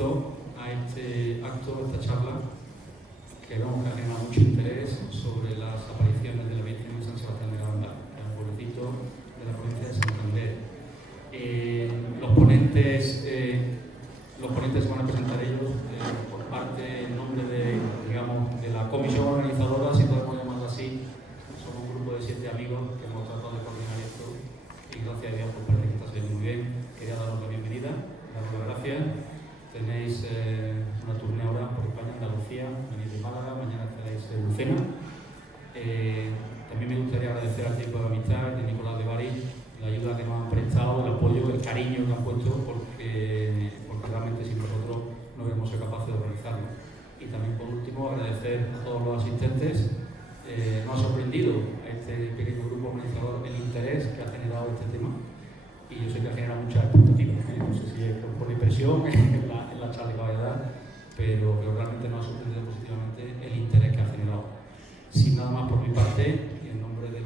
bautizo a este acto, a esta charla, que vemos que ha generado mucho interés sobre las apariciones de la Virgen de San Sebastián de Garabandal, que es un pueblecito de la provincia de Santander. Los ponentes se van a presentar ellos por parte, en nombre de la comisión organizadora, si podemos llamarla así. Somos un grupo de 7 amigos que hemos tratado de coordinar esto y gracias a Dios pues parece que está saliendo muy bien. Quería daros la bienvenida, daros las gracias. Tenéis una tournée ahora por España, Andalucía, venís de Málaga, mañana estaréis en Lucena. También me gustaría agradecer al tiempo de amistad de Nicolás de Bari la ayuda que nos han prestado, el apoyo, el cariño que han puesto, porque realmente sin vosotros no hubiéramos sido capaces de organizarlo. Y también, por último, agradecer a todos los asistentes. Nos ha sorprendido a este pequeño grupo organizador el interés que ha generado este tema, y yo sé que ha generado muchas expectativas. No sé si es por impresión en la charla que vaya a dar, pero realmente nos ha sorprendido positivamente el interés que ha generado. Sin nada más por mi parte, y en nombre del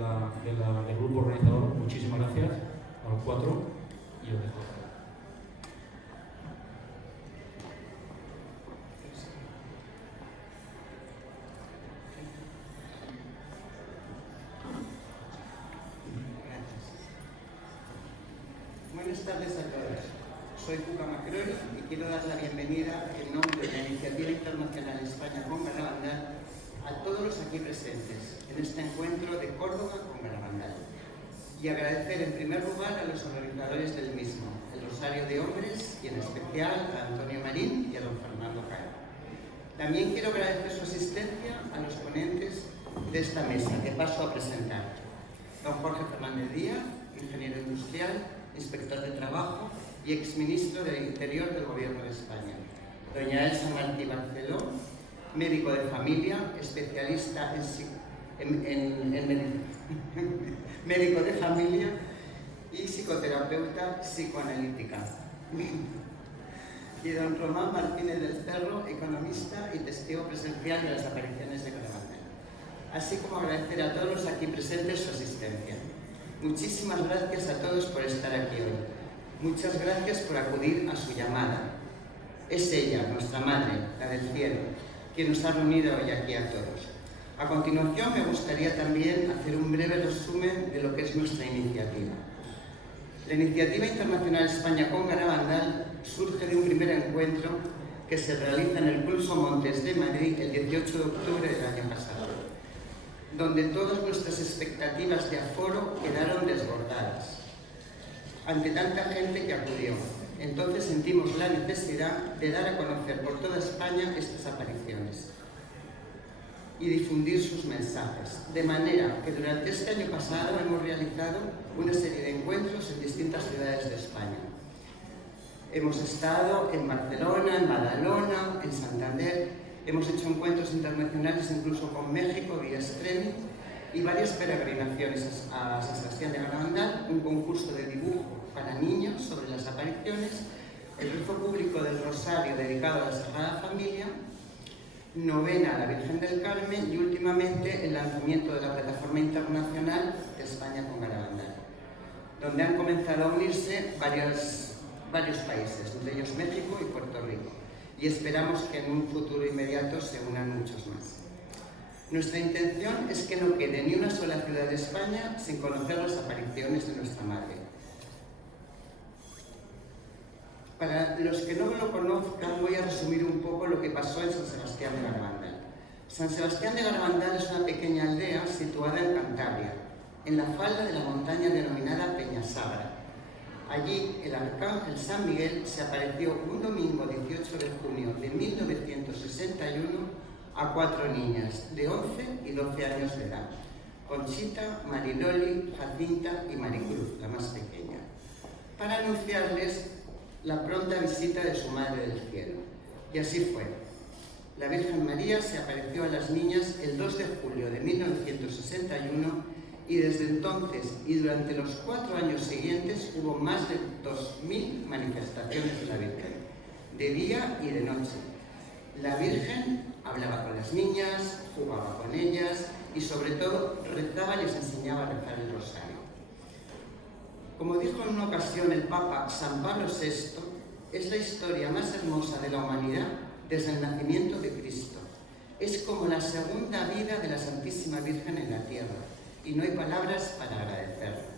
grupo organizador, muchísimas gracias a los 4 y os dejo. Buenas tardes a todos. Soy Cuca Macrón y quiero dar la bienvenida en nombre de la Iniciativa Internacional España con Garabandal a todos los aquí presentes en este encuentro de Córdoba con Garabandal, y agradecer en primer lugar a los organizadores del mismo, el Rosario de Hombres, y en especial a Antonio Marín y a don Fernando Caro. También quiero agradecer su asistencia a los ponentes de esta mesa que paso a presentar: don Jorge Fernández Díaz, ingeniero industrial, inspector de trabajo y exministro del Interior del Gobierno de España; doña Elsa Martí Barceló, médico de familia, especialista médico de familia y psicoterapeuta psicoanalítica; y don Román Martínez del Cerro, economista y testigo presencial de las apariciones de Garabandal. Así como agradecer a todos los aquí presentes su asistencia. Muchísimas gracias a todos por estar aquí hoy. Muchas gracias por acudir a su llamada. Es ella, nuestra Madre, la del cielo, quien nos ha reunido hoy aquí a todos. A continuación, me gustaría también hacer un breve resumen de lo que es nuestra iniciativa. La Iniciativa Internacional España con Garabandal surge de un primer encuentro que se realiza en el Club Somontes de Madrid el 18 de octubre del año pasado, donde todas nuestras expectativas de aforo quedaron desbordadas ante tanta gente que acudió. Entonces sentimos la necesidad de dar a conocer por toda España estas apariciones y difundir sus mensajes, de manera que durante este año pasado hemos realizado una serie de encuentros en distintas ciudades de España. Hemos estado en Barcelona, en Badalona, en Santander. Hemos hecho encuentros internacionales incluso con México vía streaming, y varias peregrinaciones a San Sebastián de Garabandal, un concurso de dibujo para niños sobre las apariciones, el rezo público del Rosario dedicado a la Sagrada Familia, novena a la Virgen del Carmen y últimamente el lanzamiento de la plataforma internacional de España con Garabandal, donde han comenzado a unirse varios países, entre ellos México y Puerto Rico, y esperamos que en un futuro inmediato se unan muchos más. Nuestra intención es que no quede ni una sola ciudad de España sin conocer las apariciones de nuestra Madre. Para los que no lo conozcan, voy a resumir un poco lo que pasó en San Sebastián de Garabandal. San Sebastián de Garabandal es una pequeña aldea situada en Cantabria, en la falda de la montaña denominada Peñasabra. Allí, el arcángel San Miguel se apareció un domingo 18 de junio de 1961 a 4 niñas de 11 y 12 años de edad: Conchita, Mariloli, Jacinta y Maricruz, la más pequeña, para anunciarles la pronta visita de su Madre del Cielo. Y así fue. La Virgen María se apareció a las niñas el 2 de julio de 1961, y desde entonces y durante los 4 años siguientes hubo más de 2000 manifestaciones de la Virgen, de día y de noche. La Virgen hablaba con las niñas, jugaba con ellas y sobre todo rezaba y les enseñaba a rezar el rosario. Como dijo en una ocasión el Papa San Pablo VI, es la historia más hermosa de la humanidad desde el nacimiento de Cristo. Es como la segunda vida de la Santísima Virgen en la tierra, y no hay palabras para agradecerlo.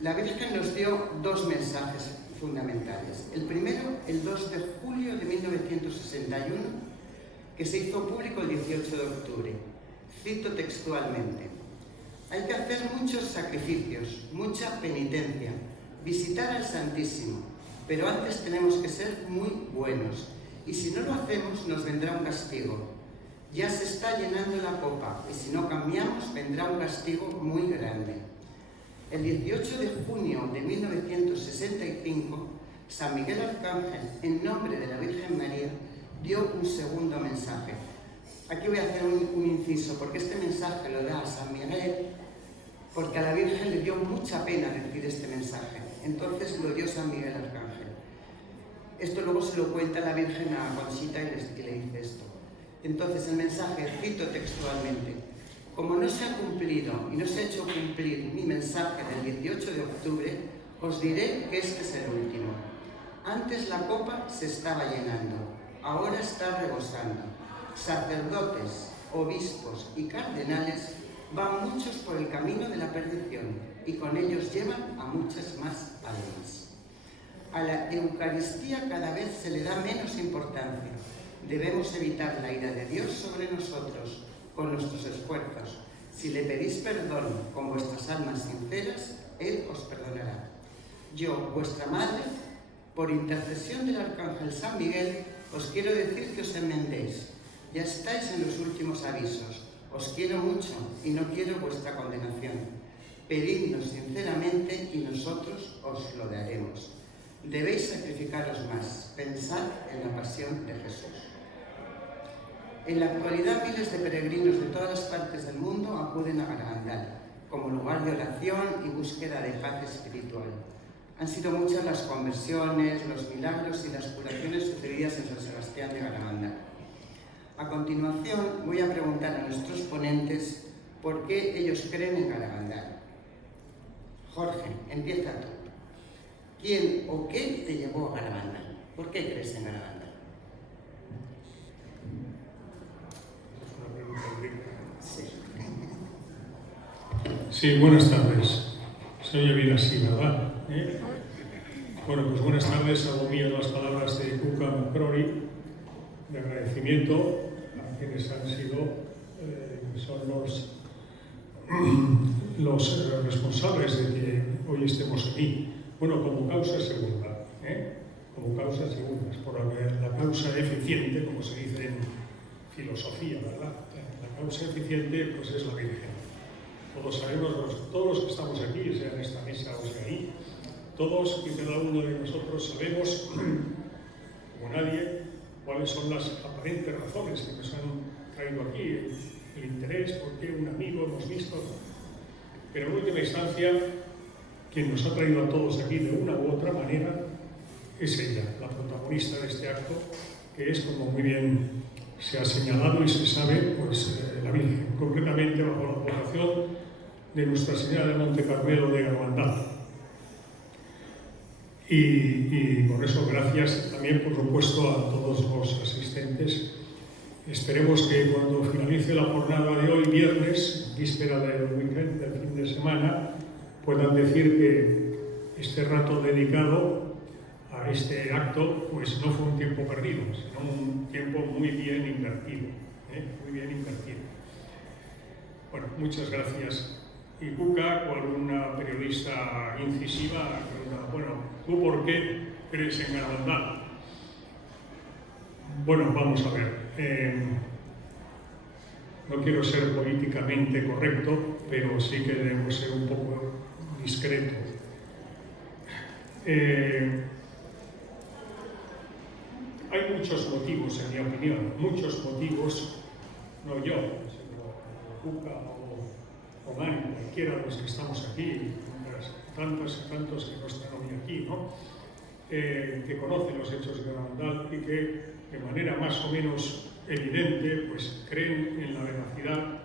La Virgen nos dio dos mensajes fundamentales. El primero, el 2 de julio de 1961, que se hizo público el 18 de octubre. Cito textualmente: hay que hacer muchos sacrificios, mucha penitencia, visitar al Santísimo, pero antes tenemos que ser muy buenos, y si no lo hacemos nos vendrá un castigo. Ya se está llenando la copa, y si no cambiamos vendrá un castigo muy grande. El 18 de junio de 1965, San Miguel Arcángel, en nombre de la Virgen María, dio un segundo mensaje. Aquí voy a hacer un inciso, porque este mensaje lo da a San Miguel, porque a la Virgen le dio mucha pena decir este mensaje. Entonces lo dio San Miguel Arcángel. Esto luego se lo cuenta la Virgen a Conchita y le dice esto. Entonces el mensaje, cito textualmente: como no se ha cumplido y no se ha hecho cumplir mi mensaje del 18 de octubre, os diré que este es el último. Antes la copa se estaba llenando, ahora está rebosando. Sacerdotes, obispos y cardenales van muchos por el camino de la perdición y con ellos llevan a muchas más almas. A la Eucaristía cada vez se le da menos importancia. Debemos evitar la ira de Dios sobre nosotros con nuestros esfuerzos. Si le pedís perdón con vuestras almas sinceras, Él os perdonará. Yo, vuestra madre, por intercesión del Arcángel San Miguel, os quiero decir que os enmendéis. Ya estáis en los últimos avisos. Os quiero mucho y no quiero vuestra condenación. Pedidnos sinceramente y nosotros os lo daremos. Debéis sacrificaros más. Pensad en la pasión de Jesús. En la actualidad, miles de peregrinos de todas las partes del mundo acuden a Garabandal como lugar de oración y búsqueda de paz espiritual. Han sido muchas las conversiones, los milagros y las curaciones sucedidas en San Sebastián de Garabandal. A continuación, voy a preguntar a nuestros ponentes por qué ellos creen en Garabandal. Jorge, empieza tú. ¿Quién o qué te llevó a Garabandal? ¿Por qué crees en Garabandal? Sí, buenas tardes. Se oye bien así, ¿verdad? Bueno, pues buenas tardes. Hago mías las palabras de Cuca Macrori de agradecimiento a quienes han sido, son los responsables de que hoy estemos aquí. Bueno, como causa segunda, como causa segunda, por la causa eficiente, como se dice en filosofía, ¿verdad? La causa eficiente, pues es la Virgen. Todos sabemos, todos los que estamos aquí, sea en esta mesa o sea ahí, todos y cada uno de nosotros sabemos, como nadie, cuáles son las aparentes razones que nos han traído aquí, el interés, por qué un amigo hemos visto. Pero en última instancia, quien nos ha traído a todos aquí de una u otra manera es ella, la protagonista de este acto, que es, como muy bien se ha señalado y se sabe, pues la Virgen, concretamente bajo la vocación de Nuestra Señora de Monte Carmelo de Garabandal. Y por eso gracias también, por supuesto, a todos los asistentes. Esperemos que cuando finalice la jornada de hoy, viernes, víspera del weekend, del fin de semana, puedan decir que este rato dedicado a este acto pues no fue un tiempo perdido, sino un tiempo muy bien invertido. Muy bien invertido. Bueno, muchas gracias. Y Cuca, o alguna periodista incisiva, pregunta, bueno, ¿tú por qué crees en Garabandal? Bueno, vamos a ver. No quiero ser políticamente correcto, pero sí que debo ser un poco discreto. Hay muchos motivos, en mi opinión, muchos motivos, no yo, sino Cuca o Mari, cualquiera de los que estamos aquí, tantos y tantos que no están hoy aquí, ¿no? Que conocen los hechos de Garabandal y que de manera más o menos evidente pues creen en la veracidad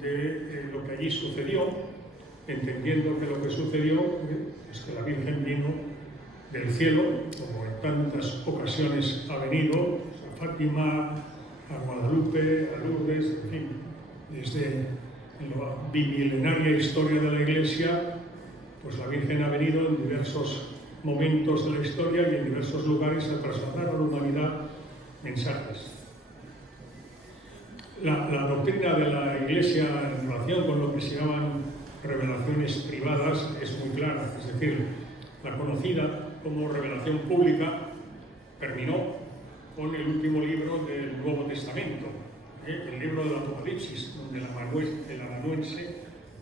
de lo que allí sucedió, entendiendo que lo que sucedió es que la Virgen vino del cielo, como en tantas ocasiones ha venido, a Fátima, a Guadalupe, a Lourdes, en fin, desde la bimilenaria historia de la Iglesia, pues la Virgen ha venido en diversos momentos de la historia y en diversos lugares a trasladar a la humanidad mensajes. La doctrina de la Iglesia en relación con lo que se llaman revelaciones privadas es muy clara, es decir, la conocida como revelación pública terminó con el último libro del Nuevo Testamento, el libro del Apocalipsis, donde el amanuense,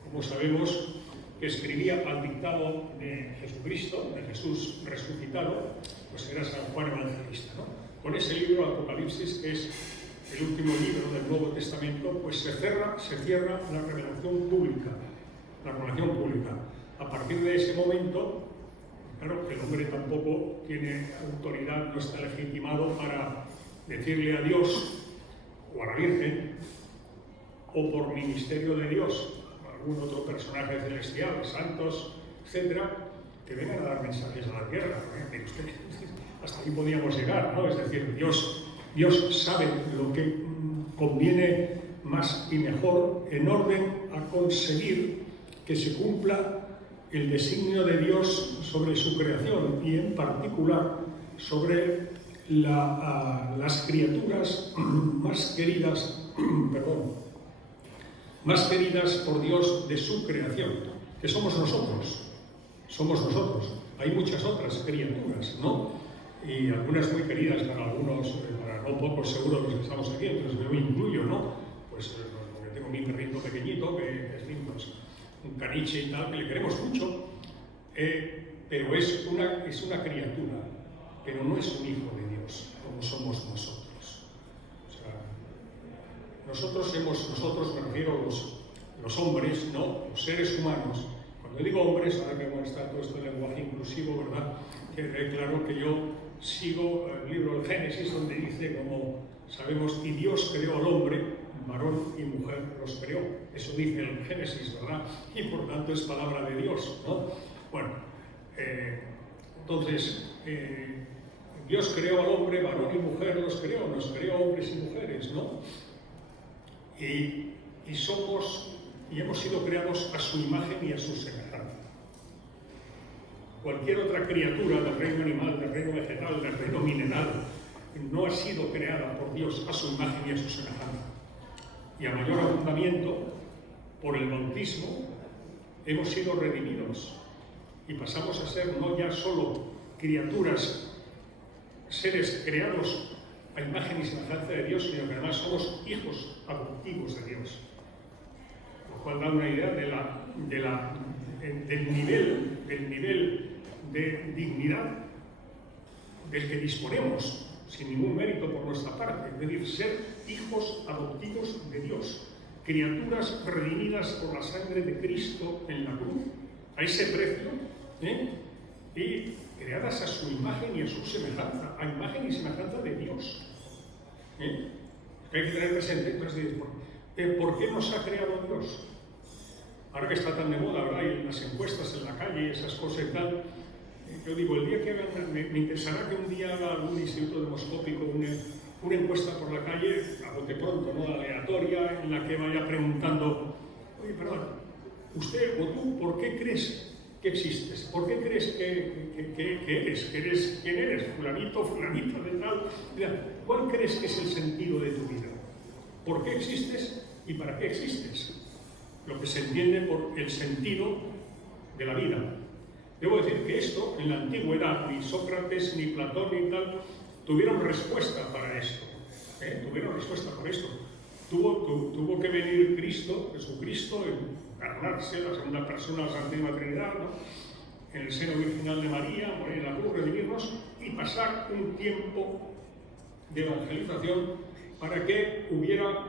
como sabemos, que escribía al dictado de Jesucristo, de Jesús resucitado, pues era San Juan Evangelista, ¿no? Con ese libro, Apocalipsis, que es el último libro del Nuevo Testamento, pues se cierra la revelación pública. La revelación pública. A partir de ese momento, claro, el hombre tampoco tiene autoridad, no está legitimado para decirle a Dios o a la Virgen, o por ministerio de Dios, algún otro personaje celestial, santos, etcétera, que vengan a dar mensajes a la tierra. Hasta ahí podíamos llegar, ¿no? Es decir, Dios sabe lo que conviene más y mejor en orden a conseguir que se cumpla el designio de Dios sobre su creación y en particular sobre las criaturas más queridas, más queridas por Dios de su creación, que somos nosotros. Hay muchas otras criaturas, ¿no? Y algunas muy queridas para algunos, para no pocos seguro los que estamos aquí, entonces yo me incluyo, ¿no? Pues porque tengo mi perrito pequeñito, que es un caniche y tal, que le queremos mucho, pero es una criatura, pero no es un hijo de Dios, como somos nosotros. O sea, nosotros me refiero a los hombres, ¿no? Los seres humanos. Cuando digo hombres, ahora que está todo este lenguaje inclusivo, ¿verdad? Quede claro que yo sigo el libro del Génesis, donde dice, como sabemos, y Dios creó al hombre, varón y mujer los creó. Eso dice el Génesis, ¿verdad? Y por tanto es palabra de Dios, ¿no? Bueno, entonces, Dios creó al hombre, varón y mujer los creó, nos creó hombres y mujeres, ¿no? Y hemos sido creados a su imagen y a su semejanza. Cualquier otra criatura del reino animal, del reino vegetal, del reino mineral, no ha sido creada por Dios a su imagen y a su semejanza. Y a mayor abundamiento, por el bautismo, hemos sido redimidos y pasamos a ser no ya solo criaturas, seres creados a imagen y semejanza de Dios, sino que además somos hijos adoptivos de Dios. Lo cual da una idea del nivel de dignidad del que disponemos, sin ningún mérito por nuestra parte, es decir, ser hijos adoptivos de Dios, criaturas redimidas por la sangre de Cristo en la cruz, a ese precio, y creadas a su imagen y a su semejanza, a imagen y semejanza de Dios. Hay que tener presente, entonces, ¿por qué nos ha creado Dios? Ahora que está tan de moda, ¿verdad? Y las encuestas en la calle, esas cosas y tal, yo digo, el día que hagan, me interesará que un día haga algún instituto demoscópico una encuesta por la calle, a bote pronto, ¿no? Aleatoria, en la que vaya preguntando, oye, perdón, usted o tú, ¿por qué crees que existes? ¿Por qué crees que eres? ¿Quién eres? Fulanito, fulanita de tal. Mira, ¿cuál crees que es el sentido de tu vida? ¿Por qué existes y para qué existes? Lo que se entiende por el sentido de la vida. Debo decir que esto, en la antigüedad, ni Sócrates, ni Platón, ni tal, tuvieron respuesta para esto. Tuvieron respuesta para esto. Tuvo que venir Cristo, Jesucristo, encarnarse, la segunda persona de la Santísima Trinidad, ¿no? En el seno virginal de María, morir en la cruz, redimirnos y pasar un tiempo de evangelización para que hubiera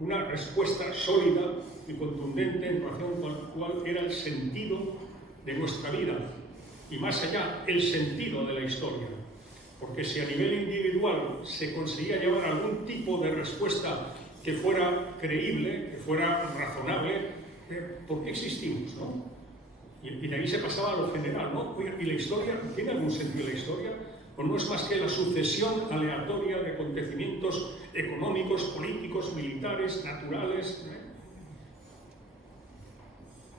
una respuesta sólida y contundente en relación con cuál era el sentido de nuestra vida y más allá, el sentido de la historia. Porque si a nivel individual se conseguía llevar algún tipo de respuesta que fuera creíble, que fuera razonable, ¿por qué existimos, no? Y de ahí se pasaba a lo general, ¿no? ¿Y la historia? ¿Tiene algún sentido la historia? ¿O no es más que la sucesión aleatoria de acontecimientos económicos, políticos, militares, naturales?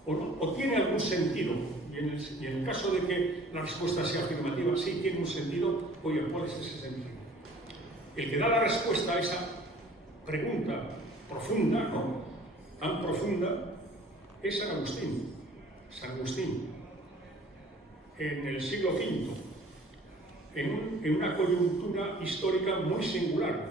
¿O tiene algún sentido? Y en el caso de que la respuesta sea afirmativa, sí tiene un sentido. Oye, ¿cuál es ese sentido? El que da la respuesta a esa pregunta profunda, ¿no? Tan profunda, es San Agustín. San Agustín, en el siglo V, en una coyuntura histórica muy singular.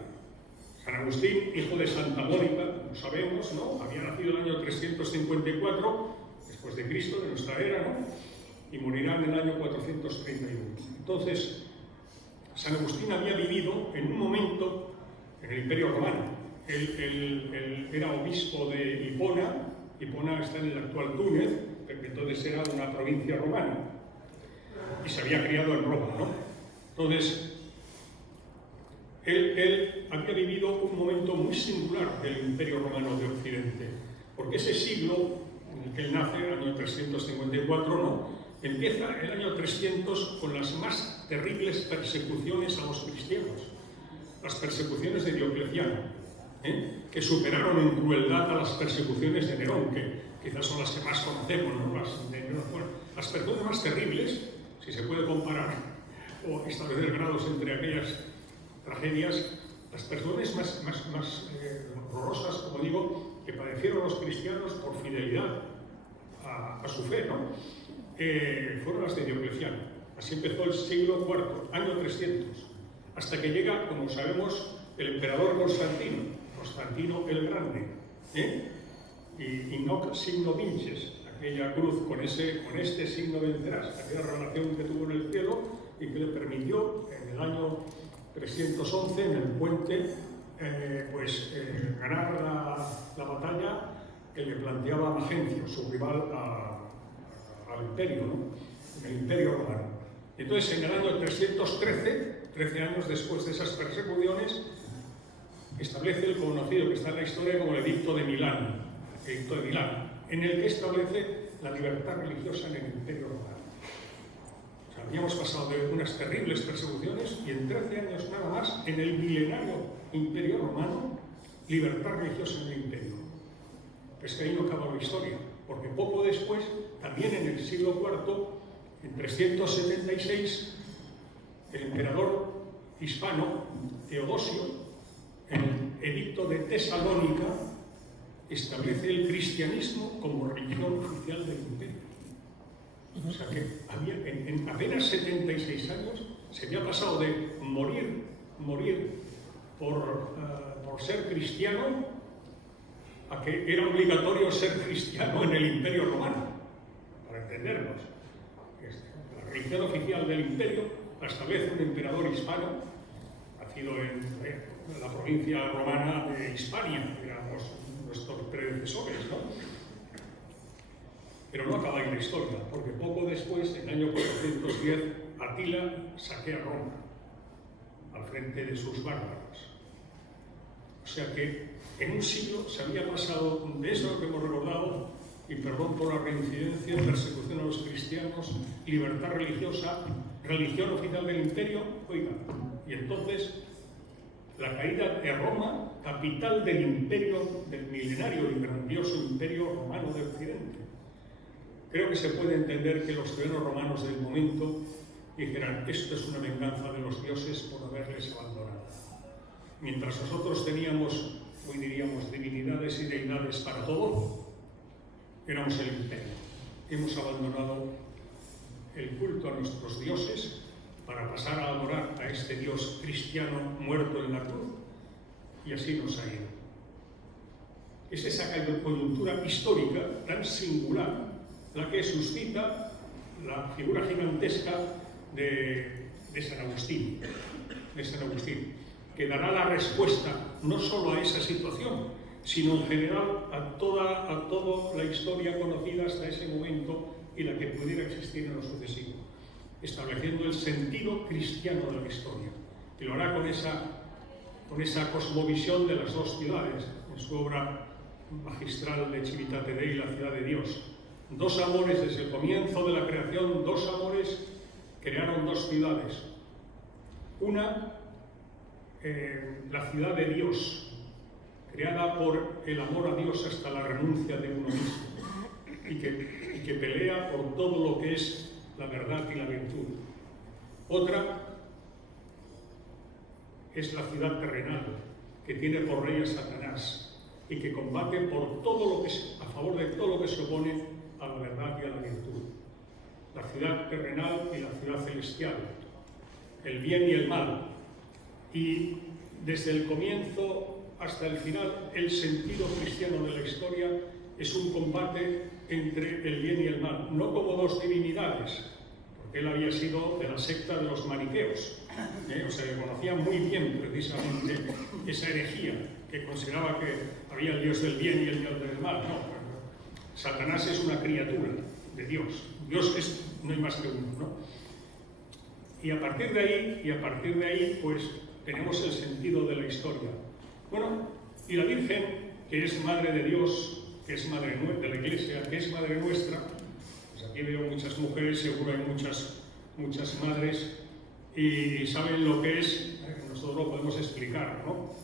San Agustín, hijo de Santa Mónica, como sabemos, ¿no? Había nacido en el año 354 después de Cristo, de nuestra era, ¿no? Y morirá en el año 431. Entonces, San Agustín había vivido en un momento en el Imperio Romano. Él era obispo de Hipona. Hipona está en el actual Túnez, que entonces era una provincia romana, y se había criado en Roma, ¿no? Entonces, él había vivido un momento muy singular del Imperio Romano de Occidente, porque ese siglo en el que él nace, el año 354, ¿no? Empieza el año 300 con las más terribles persecuciones a los cristianos, las persecuciones de Diocleciano, que superaron en crueldad a las persecuciones de Nerón, que quizás son las que más conocemos, ¿no? Las persecuciones más terribles, si se puede comparar o establecer grados entre aquellas tragedias, las persecuciones más horrorosas, como digo, que padecieron los cristianos por fidelidad a su fe, ¿no? Fueron las de Diocleciano. Así empezó el siglo IV, año 300, hasta que llega, como sabemos, el emperador Constantino el Grande, y no signo vinces, aquella cruz con este signo vencerás, aquella relación que tuvo en el cielo y que le permitió en el año 311 en el puente ganar la batalla que le planteaba Magencio, su rival al imperio, ¿no? El imperio romano. Entonces, en el año 313, 13 años después de esas persecuciones, establece el conocido que está en la historia como el Edicto de Milán, en el que establece la libertad religiosa en el Imperio Romano. O sea, habíamos pasado de unas terribles persecuciones y en 13 años nada más, en el milenario Imperio Romano, libertad religiosa en el Imperio. Es que ahí no acaba la historia, porque poco después, también en el siglo IV, en 376, el emperador hispano, Teodosio, en el Edicto de Tesalónica, establece el cristianismo como religión oficial del imperio. O sea que en apenas 76 años se había pasado de morir por ser cristiano a que era obligatorio ser cristiano en el Imperio Romano, para entendernos. La religión oficial del imperio la establece un emperador hispano, nacido en la provincia romana de Hispania, éramos nuestros predecesores, ¿no? Pero no acaba ahí la historia, porque poco después, en el año 410, Atila saquea Roma al frente de sus bárbaros. O sea que en un siglo se había pasado de eso que hemos recordado, y perdón por la reincidencia, persecución a los cristianos, libertad religiosa, religión oficial del imperio, oiga, y entonces la caída de Roma, capital del imperio, del milenario y grandioso imperio romano de Occidente. Creo que se puede entender que los ciudadanos romanos del momento dijeran, esto es una venganza de los dioses por haberles abandonado. Mientras nosotros teníamos, hoy diríamos, divinidades y deidades para todo, éramos el imperio. Hemos abandonado el culto a nuestros dioses para pasar a adorar a este Dios cristiano muerto en la cruz, y así nos ha ido. Es esa coyuntura histórica tan singular la que suscita la figura gigantesca de San Agustín, que dará la respuesta no solo a esa situación, sino en general a toda la historia conocida hasta ese momento y la que pudiera existir en lo sucesivo, estableciendo el sentido cristiano de la historia. Y lo hará con esa cosmovisión de las dos ciudades, en su obra magistral de Civitate Dei, la ciudad de Dios, Dos amores desde el comienzo de la creación, dos amores crearon dos ciudades. Una, la ciudad de Dios, creada por el amor a Dios hasta la renuncia de uno mismo, y que pelea por todo lo que es la verdad y la virtud. Otra es la ciudad terrenal, que tiene por rey a Satanás y que combate por todo lo que a favor de todo lo que se opone a la verdad y a la virtud. La ciudad terrenal y la ciudad celestial, el bien y el mal. Y desde el comienzo hasta el final, el sentido cristiano de la historia es un combate entre el bien y el mal, no como dos divinidades, porque él había sido de la secta de los maniqueos, o sea, que conocía muy bien precisamente esa herejía, que consideraba que había el Dios del bien y el Dios del mal. No, Satanás es una criatura de Dios. Dios no hay más que uno, ¿no? Y a partir de ahí, pues tenemos el sentido de la historia. Bueno, y la Virgen, que es Madre de Dios, que es Madre de la Iglesia, que es Madre nuestra, pues aquí veo muchas mujeres, seguro hay muchas madres, y saben lo que es, nosotros lo podemos explicar, ¿no?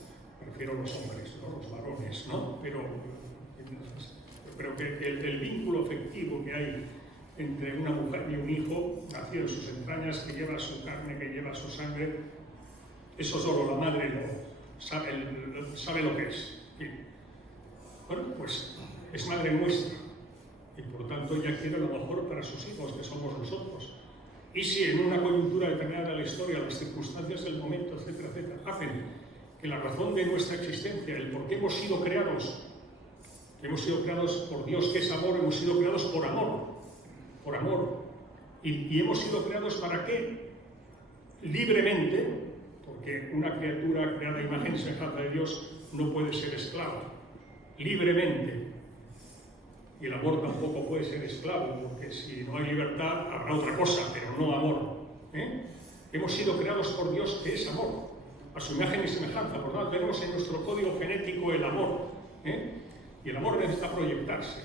Me refiero a los hombres, ¿no? Los varones, ¿no? Pero que el vínculo afectivo que hay entre una mujer y un hijo, nacido en sus entrañas, que lleva su carne, que lleva su sangre, eso solo la madre sabe lo que es. Y, bueno, pues es Madre nuestra, y por tanto ella quiere lo mejor para sus hijos, que somos nosotros. Y si en una coyuntura determinada de la historia, las circunstancias del momento, etcétera, etcétera, hacen que la razón de nuestra existencia, el por qué hemos sido creados por Dios, que es amor, hemos sido creados por amor. Y hemos sido creados ¿para qué? Libremente, porque una criatura creada a imagen y semejanza de Dios no puede ser esclava. Libremente. Y el amor tampoco puede ser esclavo, porque si no hay libertad habrá otra cosa, pero no amor. Hemos sido creados por Dios, que es amor, a su imagen y semejanza. Por tanto, tenemos en nuestro código genético el amor. Y el amor necesita proyectarse.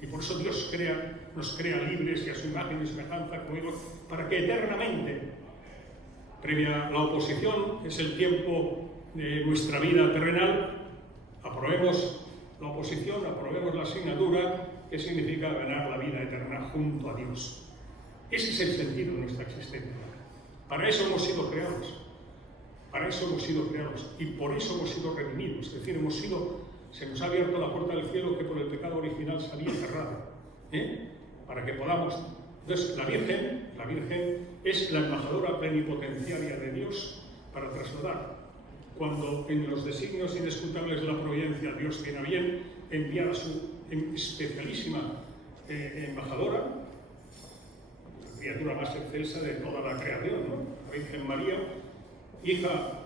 Y por eso Dios nos crea libres y a su imagen y semejanza, como digo, para que eternamente, previa la oposición, que es el tiempo de nuestra vida terrenal, aprobemos la oposición, aprobemos la asignatura, que significa ganar la vida eterna junto a Dios. Ese es el sentido de nuestra existencia. Para eso hemos sido creados. Y por eso hemos sido redimidos. Es decir, se nos ha abierto la puerta del cielo que por el pecado original se había cerrado. Para que podamos... Entonces, la Virgen es la embajadora plenipotenciaria de Dios para trasladar. Cuando en los designios inescrutables de la providencia Dios tiene a bien enviar a su especialísima embajadora, la criatura más excelsa de toda la creación, ¿no? La Virgen María, hija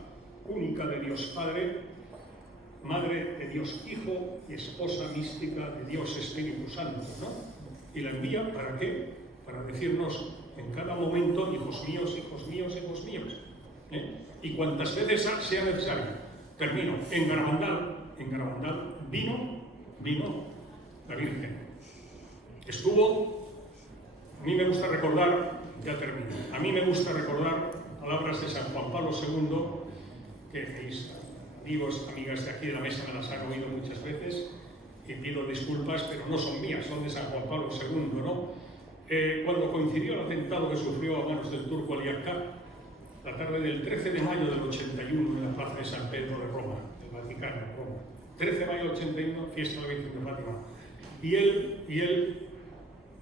única de Dios Padre, Madre de Dios Hijo y esposa mística de Dios Espíritu Santo, ¿no? Y la envía ¿para qué? Para decirnos en cada momento, hijos míos, hijos míos, hijos míos. Y cuantas veces sea necesario. Termino. En Garabandal vino la Virgen. A mí me gusta recordar, ya termino, a mí me gusta recordar palabras de San Juan Pablo II, que mis amigos, amigas de aquí de la mesa me las han oído muchas veces, y pido disculpas, pero no son mías, son de San Juan Pablo II, ¿no? Cuando coincidió el atentado que sufrió a manos del turco Ali Akka, la tarde del 13 de mayo del 81 en la plaza de San Pedro de Roma, del Vaticano, Roma. 13 de mayo del 81, fiesta de la Virgen de Fátima. Y él,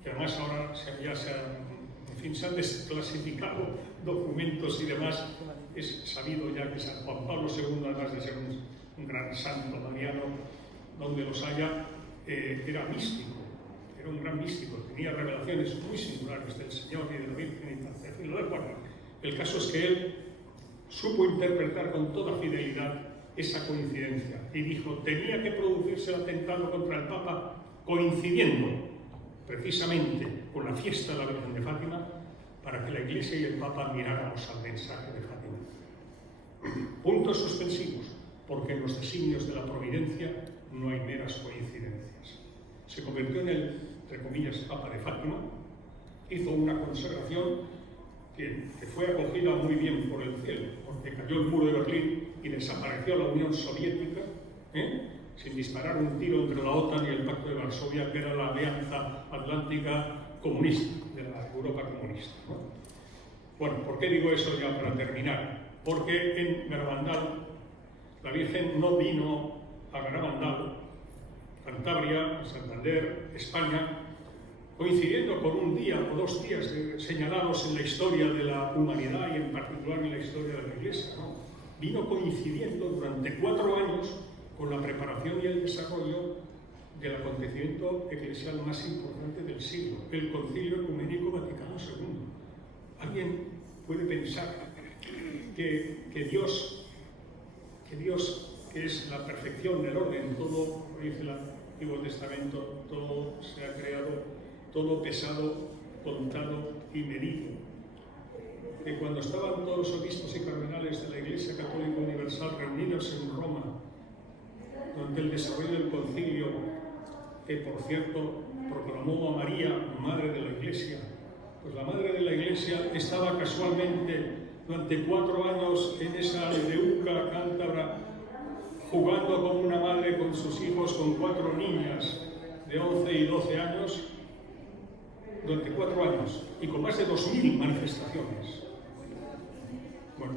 que además ahora se han desclasificado documentos y demás, es sabido ya que San Juan Pablo II, además de ser un gran santo mariano, donde los haya, era místico, era un gran místico, tenía revelaciones muy singulares del Señor y de la Virgen y tal. En fin, lo dejo aquí. El caso es que él supo interpretar con toda fidelidad esa coincidencia y dijo, tenía que producirse el atentado contra el Papa coincidiendo precisamente con la fiesta de la Virgen de Fátima para que la Iglesia y el Papa miráramos al mensaje de Fátima. Puntos suspensivos, porque en los designios de la providencia no hay meras coincidencias. Se convirtió en el entre comillas, Papa de Fátima, hizo una consagración que fue acogida muy bien por el cielo, porque cayó el muro de Berlín y desapareció la Unión Soviética, sin disparar un tiro entre la OTAN y el Pacto de Varsovia, que era la alianza atlántica comunista, de la Europa comunista, ¿no? Bueno, ¿por qué digo eso ya para terminar? Porque en Garabandal la Virgen no vino a Garabandal, Cantabria, Santander, España, coincidiendo con un día o 2 días señalados en la historia de la humanidad y en particular en la historia de la Iglesia, ¿no? Vino coincidiendo durante 4 años con la preparación y el desarrollo del acontecimiento eclesial más importante del siglo, el Concilio Ecuménico Vaticano II. ¿Alguien puede pensar que Dios, que es la perfección del orden, todo, dice el Antiguo Testamento, todo se ha creado, todo pesado, contado y medido? Que cuando estaban todos los obispos y cardenales de la Iglesia Católica Universal reunidos en Roma, durante el desarrollo del concilio, que por cierto proclamó a María Madre de la Iglesia, pues la Madre de la Iglesia estaba casualmente durante 4 años en esa aldeuca cántabra, jugando como una madre con sus hijos, con 4 niñas de 11 y 12 años, durante 4 años, y con más de 2000 manifestaciones. Bueno,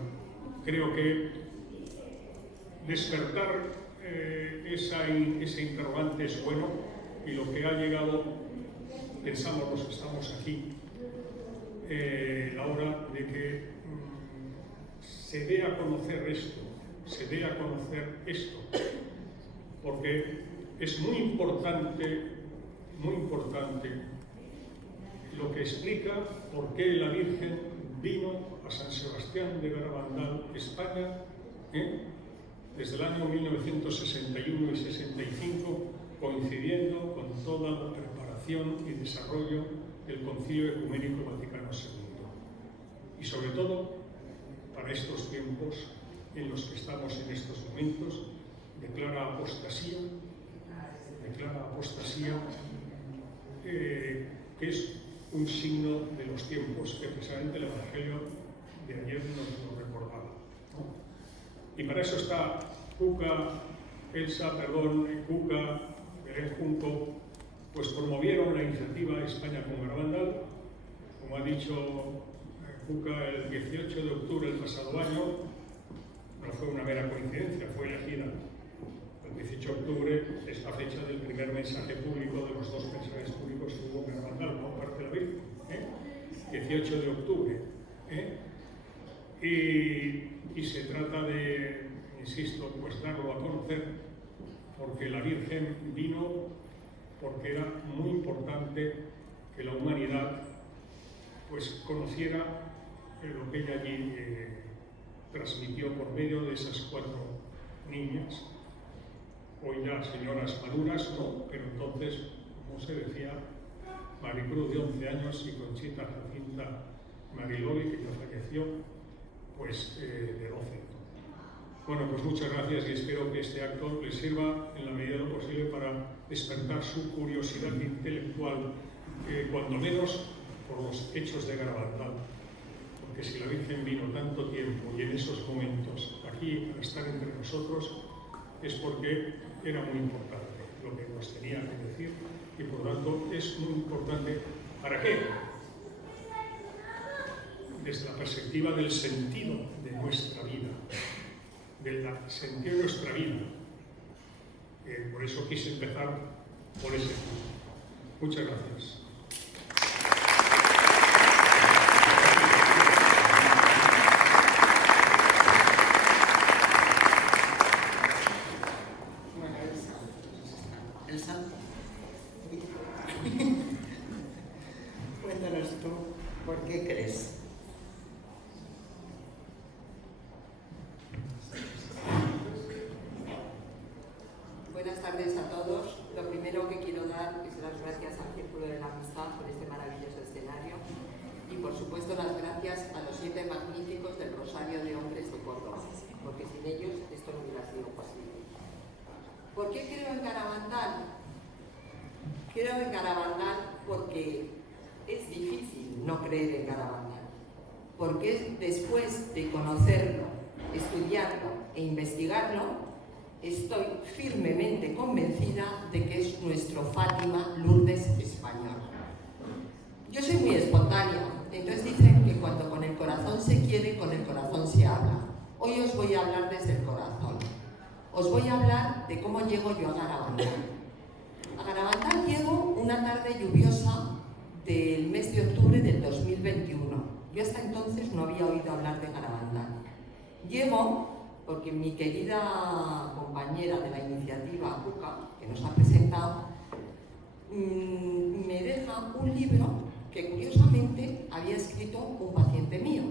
creo que despertar ese interrogante es bueno, y lo que ha llegado, pensamos los que estamos aquí, la hora de que se dé a conocer esto, porque es muy importante lo que explica por qué la Virgen vino a San Sebastián de Garabandal, España, desde el año 1961 y 65, coincidiendo con toda la preparación y desarrollo del Concilio Ecuménico Vaticano II. Y sobre todo, para estos tiempos en los que estamos en estos momentos, declara apostasía, que es un signo de los tiempos que precisamente el Evangelio de ayer nos recordaba, ¿no? Y para eso está Cuca, Belén Junco, pues promovieron la iniciativa España con Garabandal, como ha dicho Cuca, el 18 de octubre del pasado año. No fue una mera coincidencia, fue elegida el 18 de octubre, es la fecha del primer mensaje público de los 2 mensajes públicos que hubo en Garabandal por parte de la Virgen, 18 de octubre. Y se trata de, insisto, pues darlo a conocer, porque la Virgen vino porque era muy importante que la humanidad pues conociera lo que ella allí transmitió por medio de esas 4 niñas, hoy ya señoras maduras, no, pero entonces, como se decía, Maricruz de 11 años y Conchita Jacinta Mariloli, que ya falleció, pues de 12. Bueno, pues muchas gracias y espero que este acto les sirva en la medida de lo posible para despertar su curiosidad intelectual, cuando menos por los hechos de Garabandal. Porque si la Virgen vino tanto tiempo y en esos momentos aquí a estar entre nosotros, es porque era muy importante lo que nos tenía que decir, y por lo tanto es muy importante. ¿Para qué? Desde la perspectiva del sentido de nuestra vida, del sentido de nuestra vida. Por eso quise empezar por ese punto. Muchas gracias. Cuéntanos tú, ¿por qué crees? Buenas tardes a todos. Lo primero que quiero dar es las gracias al Círculo de la Amistad por este maravilloso escenario y por supuesto las gracias a los 7 magníficos del Rosario de Hombres de Córdoba, porque sin ellos esto no hubiera sido posible. ¿Por qué creo en Garabandal? Creo en Garabandal porque es difícil no creer en Garabandal, porque después de conocerlo, estudiarlo e investigarlo, estoy firmemente convencida de que es nuestro Fátima Lourdes español. Yo soy muy espontánea, entonces dicen que cuando con el corazón se quiere, con el corazón se habla. Hoy os voy a hablar desde el corazón. Os voy a hablar de cómo llego yo a Garabandal. A Garabandal llego una tarde lluviosa del mes de octubre del 2021. Yo hasta entonces no había oído hablar de Garabandal. Llego porque mi querida compañera de la iniciativa, Cuca, que nos ha presentado, me deja un libro que curiosamente había escrito un paciente mío.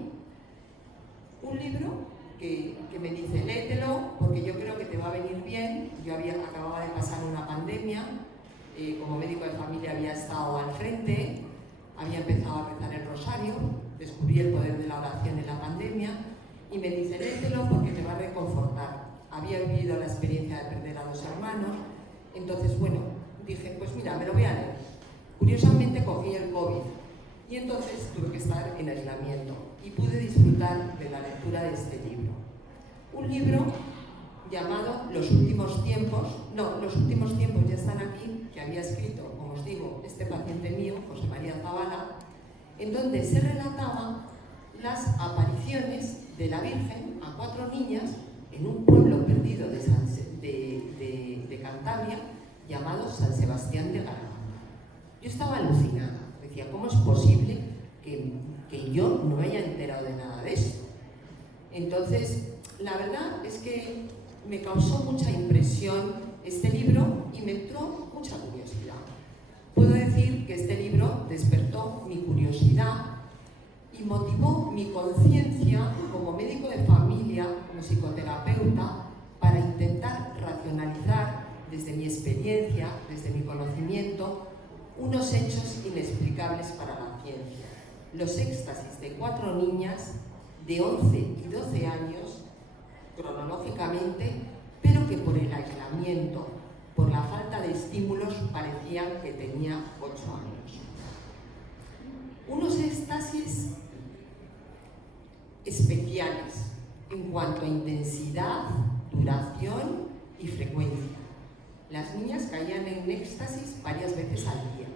Un libro que me dice, léetelo porque yo creo que te va a venir bien. Yo acababa de pasar una pandemia, como médico de familia había estado al frente, había empezado a rezar el rosario, descubrí el poder de la oración en la pandemia y me dice, léetelo porque te va a reconfortar. Había vivido la experiencia de perder a 2 hermanos, entonces bueno, dije, pues mira, me lo voy a leer. Curiosamente cogí el COVID y entonces tuve que estar en aislamiento y pude disfrutar de la lectura de este libro. Un libro llamado Los últimos tiempos, Los últimos tiempos ya están aquí, que había escrito, como os digo, este paciente mío, José María Zavala, en donde se relataban las apariciones de la Virgen a 4 niñas en un pueblo perdido de Cantabria llamado San Sebastián de Garabandal. Yo estaba alucinada, decía, ¿cómo es posible que yo no me haya enterado de nada de esto? Entonces, la verdad es que me causó mucha impresión este libro y me entró mucha curiosidad. Puedo decir que este libro despertó mi curiosidad y motivó mi conciencia como médico de familia, como psicoterapeuta, para intentar racionalizar desde mi experiencia, desde mi conocimiento, unos hechos inexplicables para la ciencia. Los éxtasis de 4 niñas de 11 y 12 años, cronológicamente, pero que por el aislamiento, por la falta de estímulos, parecían que tenía 8 años. Unos éxtasis especiales en cuanto a intensidad, duración y frecuencia. Las niñas caían en éxtasis varias veces al día.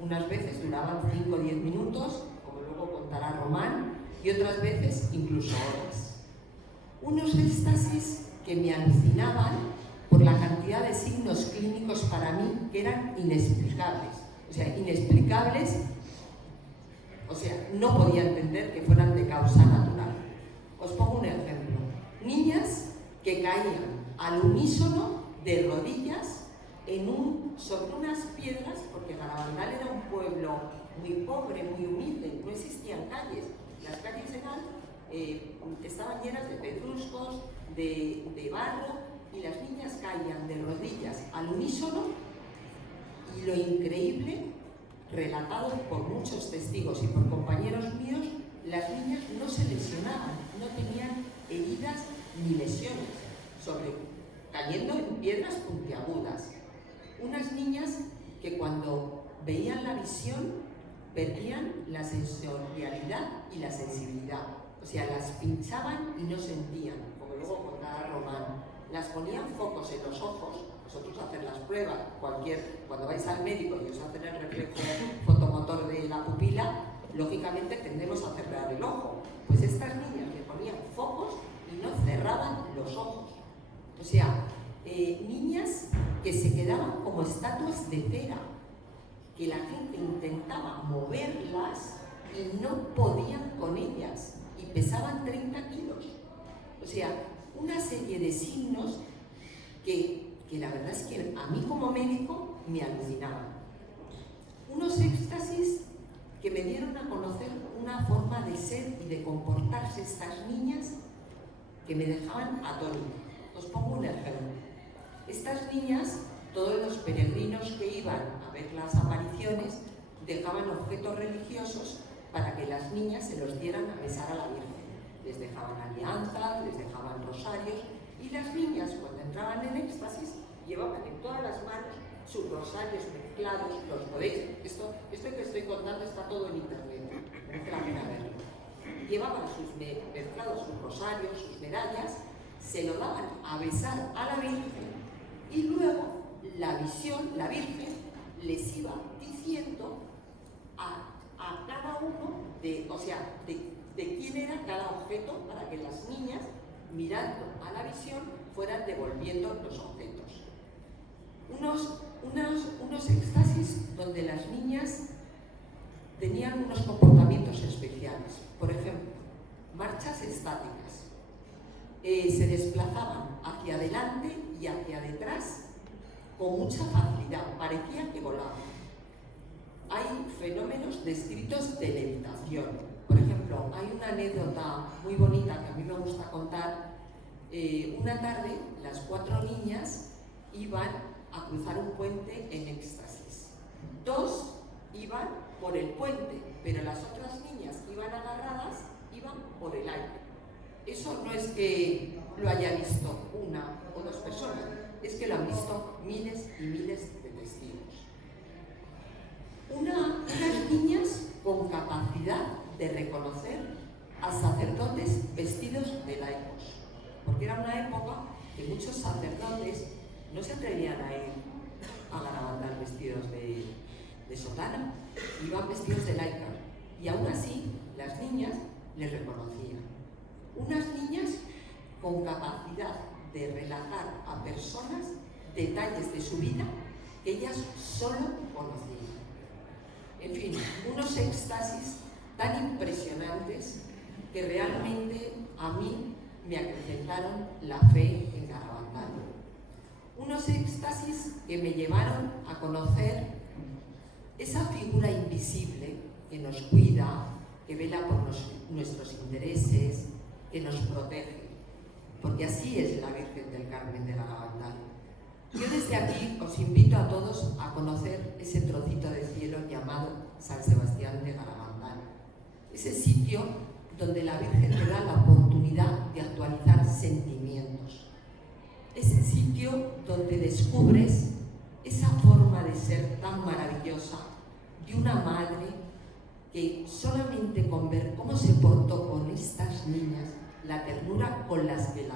Unas veces duraban 5 o 10 minutos, como luego contará Román, y otras veces incluso horas. Unos éxtasis que me alucinaban por la cantidad de signos clínicos para mí que eran inexplicables. O sea, no podía entender que fueran de causa natural. Os pongo un ejemplo. Niñas que caían al unísono de rodillas sobre unas piedras, porque Garabandal era un pueblo muy pobre, muy humilde, no existían calles. Las calles estaban llenas de pedruscos, de barro, y las niñas caían de rodillas al unísono, y lo increíble, relatado por muchos testigos y por compañeros míos, las niñas no se lesionaban, no tenían heridas ni lesiones, cayendo en piedras puntiagudas. Unas niñas que cuando veían la visión perdían la sensorialidad y la sensibilidad. O sea, las pinchaban y no sentían, como luego contará Román. Las ponían focos en los ojos. Vosotros hacen las pruebas, cuando vais al médico y os hacen el reflejo fotomotor de la pupila, lógicamente tendemos a cerrar el ojo. Pues estas niñas le ponían focos y no cerraban los ojos. O sea, niñas que se quedaban como estatuas de cera, que la gente intentaba moverlas y no podían con ellas, y pesaban 30 kilos. O sea, una serie de signos que la verdad es que a mí como médico me alucinaban. Unos éxtasis que me dieron a conocer una forma de ser y de comportarse estas niñas que me dejaban atónita. Os pongo un ejemplo. Estas niñas, todos los peregrinos que iban a ver las apariciones, dejaban objetos religiosos para que las niñas se los dieran a besar a la Virgen. Les dejaban alianzas, les dejaban rosarios, y las niñas, cuando entraban en éxtasis, llevaban en todas las manos sus rosarios mezclados, los podéis, esto que estoy contando está todo en internet, merece la pena verlo. Llevaban mezclados sus rosarios, sus medallas, se lo daban a besar a la Virgen y luego la Virgen les iba diciendo a cada uno de quién era cada objeto para que las niñas, mirando a la visión, fueran devolviendo los objetos. Unos éxtasis donde las niñas tenían unos comportamientos especiales. Por ejemplo, marchas estáticas. Se desplazaban hacia adelante y hacia detrás con mucha facilidad, parecía que volaban. Hay fenómenos descritos de levitación. Por ejemplo, hay una anécdota muy bonita que a mí me gusta contar. Una tarde, las 4 niñas iban a cruzar un puente en éxtasis. 2 iban por el puente, pero las otras niñas que iban agarradas iban por el aire. Eso no es que lo haya visto una o 2 personas, es que lo han visto miles y miles de testigos. Unas niñas con capacidad de reconocer a sacerdotes vestidos de laicos, porque era una época que muchos sacerdotes no se atrevían a ir a Garabandal vestidos de sotana, iban vestidos de laica, y aún así las niñas les reconocían. Unas niñas con capacidad de relatar a personas detalles de su vida que ellas solo conocían. En fin, unos éxtasis tan impresionantes que realmente a mí me acrecentaron la fe en Garabandal. Unos éxtasis que me llevaron a conocer esa figura invisible que nos cuida, que vela por nuestros intereses, que nos protege, porque así es la Virgen del Carmen de Garabandal. Yo desde aquí os invito a todos a conocer ese trocito de cielo llamado San Sebastián de Garabandal, ese sitio donde la Virgen te da la oportunidad de actualizar sentimientos, ese sitio donde descubres esa forma de ser tan maravillosa de una madre que solamente con ver cómo se portó con estas niñas, la ternura con las que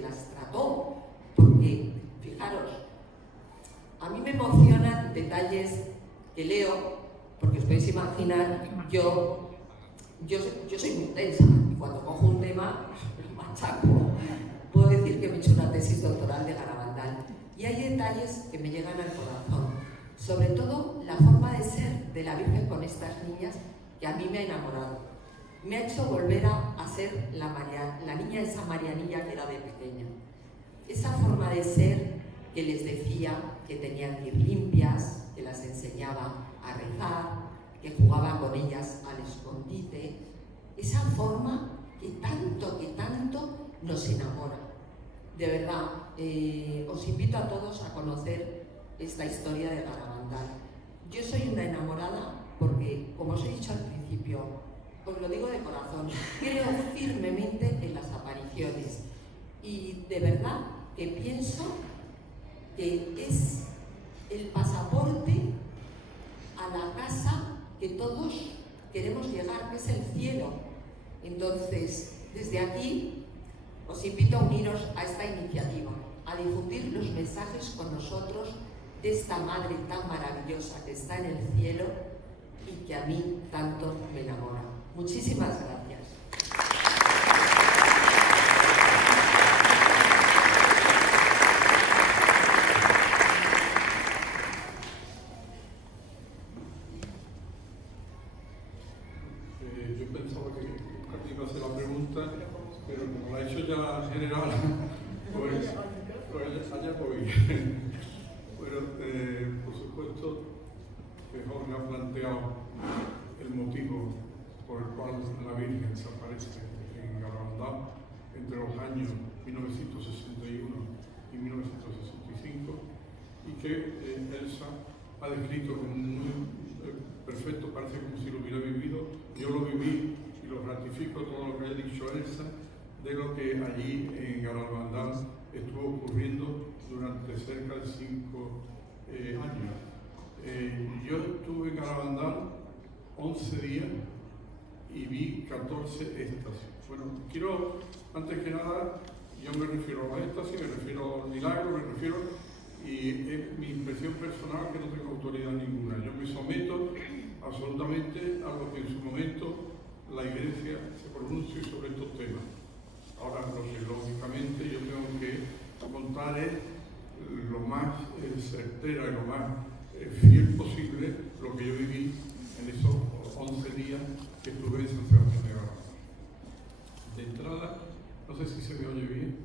las trató, porque fijaros, a mí me emocionan detalles que leo, porque os podéis imaginar, yo soy muy tensa y cuando cojo un tema machaco. Puedo decir que me he hecho una tesis doctoral de Garabandal y hay detalles que me llegan al corazón, sobre todo la forma de ser de la Virgen con estas niñas que a mí me ha enamorado. Me ha hecho volver a ser la niña esa Marianilla que era de pequeña. Esa forma de ser que les decía que tenían que ir limpias, que las enseñaba a rezar, que jugaba con ellas al escondite. Esa forma que tanto nos enamora. De verdad, os invito a todos a conocer esta historia de Garabandal. Yo soy una enamorada porque, como os he dicho al principio, os lo digo de corazón, creo firmemente en las apariciones y de verdad que pienso que es el pasaporte a la casa que todos queremos llegar, que es el cielo. Entonces, desde aquí os invito a uniros a esta iniciativa, a difundir los mensajes con nosotros de esta Madre tan maravillosa que está en el cielo y que a mí tanto me enamora. Muchísimas gracias. Yo pensaba que iba a hacer la pregunta, pero como la he hecho ya general, pues allá voy. Bueno, por supuesto, que Jorge ha planteado el motivo por el cual la Virgen se aparece en Garabandal entre los años 1961 y 1965 y que Elsa ha descrito muy perfecto, parece como si lo hubiera vivido. Yo lo viví y lo ratifico todo lo que ha dicho Elsa de lo que allí en Garabandal estuvo ocurriendo durante cerca de 5 años. Yo estuve en Garabandal 11 días y vi 14 éxtasis. Bueno, quiero, antes que nada, yo me refiero a la éxtasis, me refiero al milagro, me refiero, y es mi impresión personal que no tengo autoridad ninguna. Yo me someto absolutamente a lo que en su momento la Iglesia se pronuncie sobre estos temas. Ahora, lo que lógicamente yo tengo que contar es lo más certera y lo más fiel posible lo que yo viví en esos 11 días que estuve en San Sebastián de Garabandal. De entrada, no sé si se me oye bien.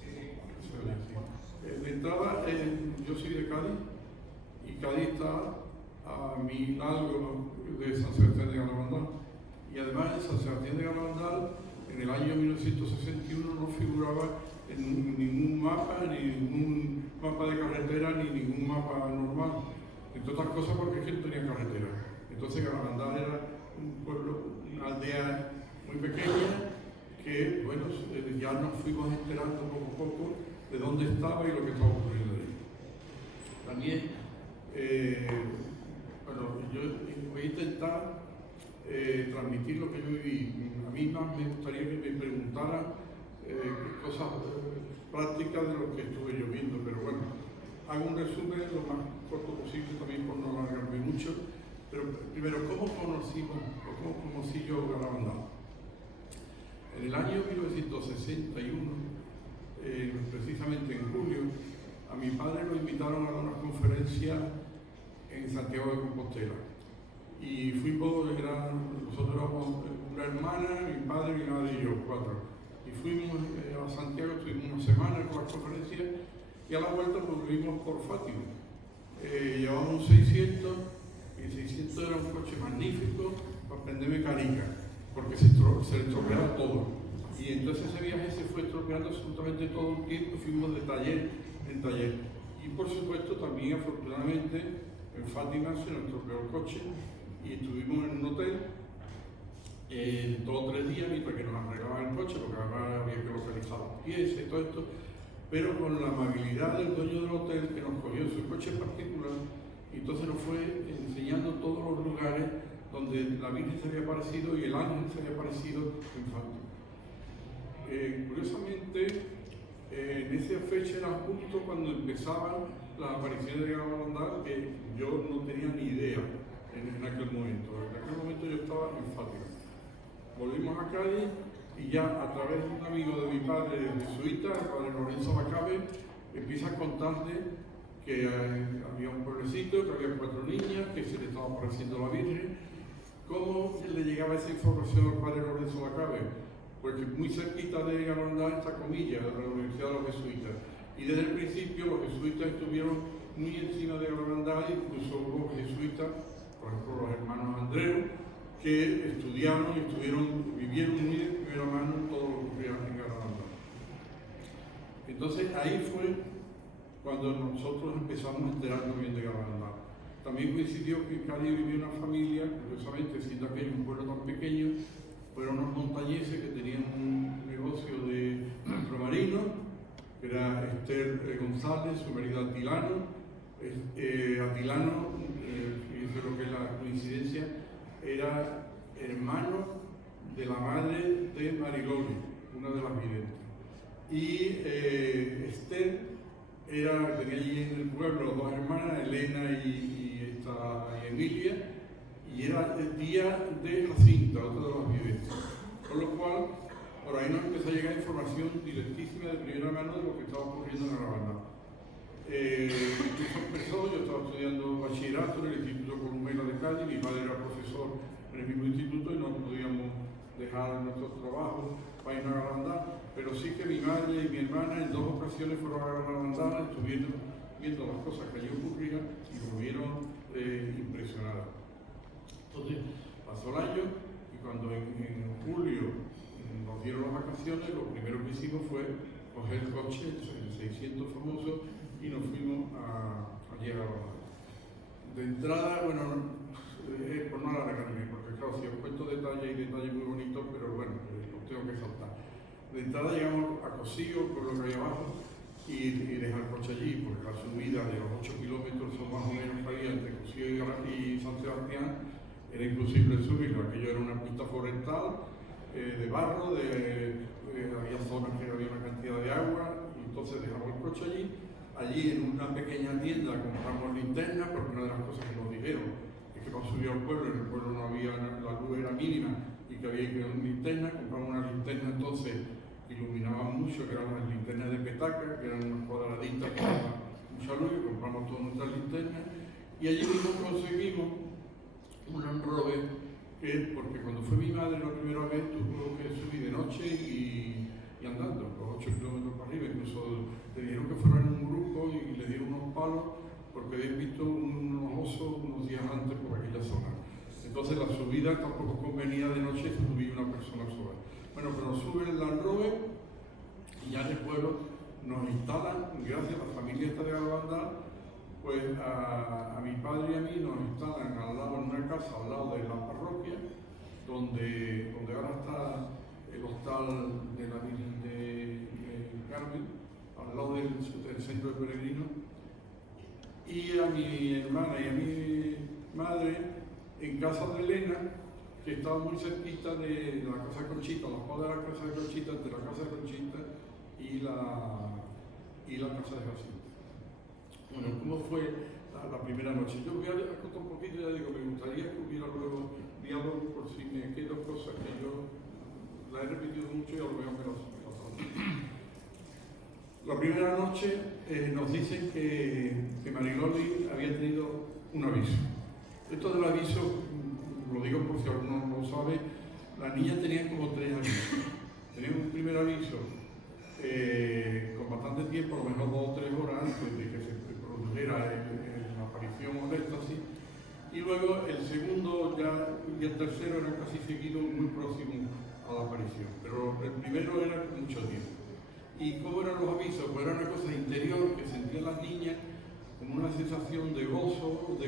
Se oye, sí. De entrada, yo soy de Cádiz y Cádiz está a mi largo de San Sebastián de Garabandal. Y además en San Sebastián de Garabandal, en el año 1961 no figuraba en ningún mapa, ni ningún mapa de carretera, ni ningún mapa normal. Entre otras cosas porque es que no tenía carretera. Entonces Garabandal era un pueblo, una aldea muy pequeña que, bueno, ya nos fuimos enterando poco a poco de dónde estaba y lo que estaba ocurriendo ahí. También, bueno, yo voy a intentar transmitir lo que yo viví. A mí más me gustaría que me preguntaran cosas prácticas de lo que estuve yo viendo, pero bueno, hago un resumen lo más corto posible también por no alargarme mucho. Pero primero, ¿cómo conocí yo Garabandal? En el año 1961, precisamente en julio, a mi padre lo invitaron a dar una conferencia en Santiago de Compostela. Y fuimos, nosotros éramos una hermana, mi padre, mi madre y yo, 4. Y fuimos a Santiago, estuvimos una semana con la conferencia y a la vuelta volvimos por Fátima. Llevábamos un 600 y el 600 era un coche magnífico para aprender mecánica, porque se le estropeaba todo. Y entonces ese viaje se fue estropeando absolutamente todo el tiempo, fuimos de taller en taller. Y por supuesto también afortunadamente en Fátima se nos estropeó el coche y estuvimos en un hotel 2 o 3 días mientras que nos arreglaban el coche, porque además había que localizar las piezas y todo esto, pero con la amabilidad del dueño del hotel que nos cogió en su coche particular y entonces nos fue enseñando todos los lugares donde la Virgen se había aparecido y el ángel se había aparecido en Fátima. Curiosamente, en esa fecha era justo cuando empezaban las apariciones de Garabandal, que yo no tenía ni idea en aquel momento. En aquel momento yo estaba en Fátima. Volvimos a Cádiz y ya a través de un amigo de mi padre jesuita, el padre Lorenzo Lacabe, empieza a contarle que había un pueblecito, que había 4 niñas, que se le estaba apareciendo la Virgen. ¿Cómo le llegaba esa información al padre Lorenzo Lacabe? Porque muy cerquita de Garabandal está Comilla, de la Universidad de los Jesuitas. Y desde el principio los jesuitas estuvieron muy encima de Garabandal, incluso hubo jesuitas, por ejemplo los hermanos Andreu, que estudiaron y vivieron muy de primera mano todo lo que ocurría en Garabandal. Entonces ahí fue cuando nosotros empezamos a enterarnos bien de Garabandal. También coincidió que en Cádiz vivía una familia, curiosamente, siendo aquello un pueblo tan pequeño, fueron unos montañeses que tenían un negocio de romarino, que era Esther González, su marido Atilano. Atilano, fíjense lo que es la coincidencia, era hermano de la madre de Mariloli, una de las videntes. Y Esther tenía allí en el pueblo 2 hermanas, Elena y Emilia, y era el día de Jacinta, otra de las videntes. Con lo cual, por ahí nos empezó a llegar información directísima de primera mano de lo que estaba ocurriendo en Garabandal. Eso empezó, yo estaba estudiando bachillerato en el Instituto Columela de Cádiz, mi padre era profesor en el mismo instituto y no podíamos dejar nuestros trabajos para ir a Garabandal, pero sí que mi madre y mi hermana en 2 ocasiones fueron a Garabandal, estuvieron viendo las cosas que allí ocurrían y volvieron impresionadas. Entonces pasó el año y cuando en julio nos dieron las vacaciones, lo primero que hicimos fue coger el coche, el 600 famoso, y nos fuimos allí a Garabandal. De entrada, bueno, por no alargarme, porque claro, si os cuento detalles muy bonitos, pero bueno, los tengo que saltar. De entrada llegamos a Cosío, por lo que hay abajo, y dejar el coche allí, porque la subida de los 8 kilómetros o más o menos que había entre Cosío y San Sebastián era imposible subirlo. Aquello era una pista forestal de barro, había zonas que había una cantidad de agua, y entonces dejamos el coche allí. Allí en una pequeña tienda compramos linternas, porque una de las cosas que nos dijeron es que para subir al pueblo, en el pueblo no había, la luz era mínima y que había que ir con linternas. Compramos una linterna, entonces iluminaban mucho, que eran las linternas de petaca, que eran unas cuadraditas que daban mucha luz, y compramos todas nuestras linternas. Y allí mismo conseguimos un enrobe, porque cuando fue mi madre la primera vez tuvo que subir de noche y andando, los 8 kilómetros para arriba. Incluso le dijeron que fuera en un grupo y le dieron unos palos porque habían visto unos osos unos días antes por aquella zona. Entonces la subida tampoco convenía de noche, subía una persona sola. Bueno, pero nos suben el Land Rover y ya en el pueblo nos instalan, gracias a la familia esta de Galvandal, pues a mi padre y a mí nos instalan al lado, en una casa al lado de la parroquia, donde ahora está el hostal de la Virgen de Carmen, al lado del centro de peregrinos, y a mi hermana y a mi madre en casa de Elena, que estaba muy cerquita de la casa de Conchita, la espalda de la casa de Conchita, entre la casa de Conchita y la casa de Jacinto. Bueno, ¿cómo fue la primera noche? Yo voy a contar un poquito, ya digo, me gustaría que hubiera luego diálogo, por si me quedan cosas que yo la he repetido mucho y a lo mejor me las La primera noche nos dicen que Mariloli había tenido un aviso. Esto del aviso, lo digo por si alguno no lo sabe, la niña tenía como 3 años. Tenía un primer aviso con bastante tiempo, a lo mejor 2 o 3 horas antes de que se produjera la aparición o el éxtasis, y luego el segundo y el tercero eran casi seguidos, muy próximos a la aparición, pero el primero era con mucho tiempo. ¿Y cómo eran los avisos? Pues era una cosa interior que sentían las niñas, como una sensación de gozo, de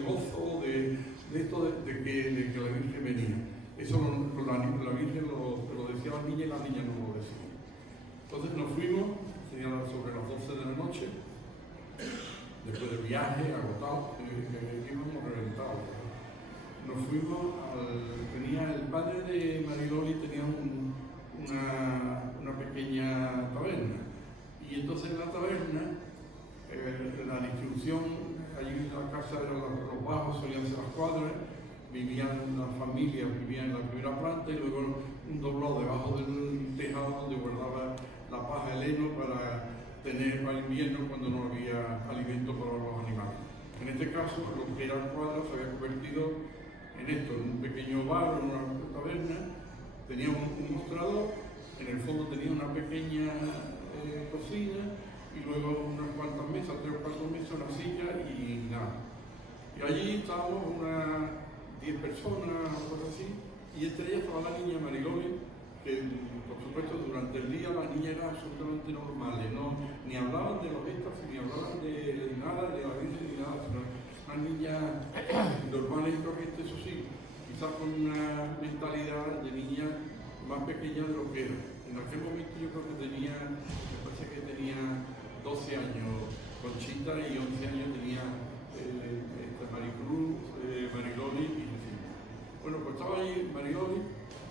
esto de que la Virgen venía. Eso la Virgen lo decía a las niñas y las niñas no lo decían. Entonces nos fuimos, sería sobre las 12 de la noche, después del viaje, agotados, íbamos reventados. Nos fuimos el padre de Mariloli tenía una pequeña taberna, y entonces en la taberna, la distribución, allí en la casa eran los bajos, solían ser las cuadras, vivían las familias, vivían en la primera planta y luego un doblado debajo del tejado donde guardaba la paja el heno para tener para invierno cuando no había alimento para los animales. En este caso, lo que era el cuadro se había convertido en esto, en un pequeño bar, en una taberna. Tenía un mostrador, en el fondo tenía una pequeña cocina y luego unas cuantas mesas, 3 o 4 mesas, una silla y nada. Y allí estábamos unas 10 personas, algo así, y entre ellas estaba la niña Mariloli, que por supuesto durante el día las niñas eran absolutamente normales, ni hablaban de los éxtasis, ni hablaban de nada, de la Virgen ni nada, sino unas niñas normales y corrientes, eso sí, quizás con una mentalidad de niña más pequeña de lo que era. En aquel momento yo creo que me parece que tenía 12 años Conchita y 11 años tenía Maricruz, Mariloli y Jacinto. Bueno, pues estaba ahí Mariloli,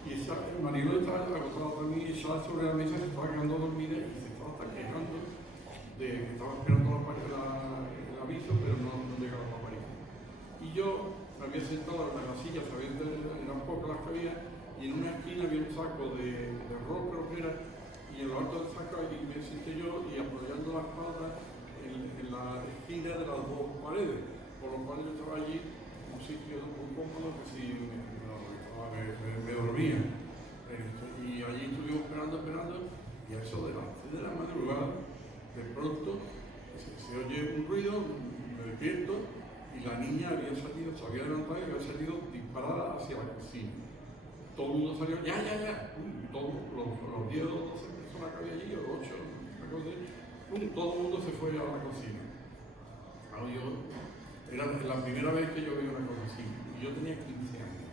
y Mariloli estaba agotada también, y estaba sobre la mesa, se estaba quedando dormida y se estaba hasta quejando de que estaba esperando el aviso, pero no llegaba la aparición. Y yo me había sentado en la silla, eran pocas las que había, y en una esquina había un saco de arroz, creo que era, y en lo alto del saco allí me senté yo y apoyando la espalda en la esquina de las 2 paredes, por lo cual yo estaba allí en un sitio un poco cómodo que si me dormía. Y allí estuvimos esperando, y a eso de las 6 de la madrugada, de pronto se oye un ruido, me despierto, y la niña se había levantado y había salido disparada hacia la cocina. Todo el mundo salió, ya. Todos los 10 o 12 personas que había allí, o 8, todo el mundo se fue a la cocina. Era la primera vez que yo vi una cosa así, y yo tenía 15 años.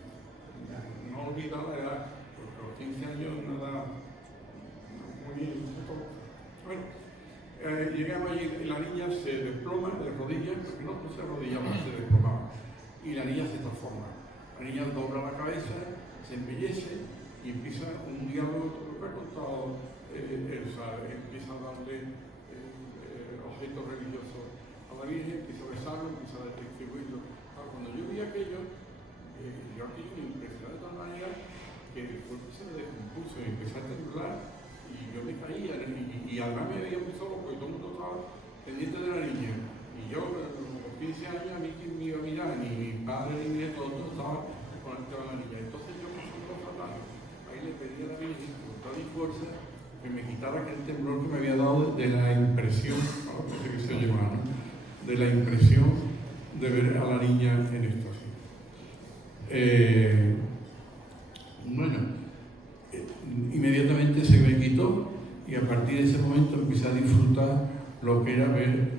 No olvidar la edad, porque a los 15 años es una edad muy bien. Bueno, Llegamos allí y la niña se desploma de rodillas, porque no se arrodillaba, se desplomaba. Y la niña se transforma. La niña dobla la cabeza, se embellece y empieza un diálogo que ha contado Elsa. Empieza a darle objetos religiosos a la Virgen, empieza a besarlo, empieza a distribuirlo. Cuando yo vi aquello, yo aquello me impresionó de tal manera que después se me descompuso y empecé a temblar y yo me caía y además me veía muy solo porque todo el mundo estaba pendiente de la niña. Y yo, a los 15 años, a mí quien me iba a mirar, ni mi padre ni mi nieto, todo estaba con el tema de la niña. Entonces yo pasé un poco fatal. Ahí le pedí a la Virgen con toda mi fuerza que me quitara aquel temblor que me había dado de la impresión, que se llama, ¿no? De la impresión de ver a la niña en éxtasis. Bueno, inmediatamente se me quitó y a partir de ese momento empecé a disfrutar lo que era ver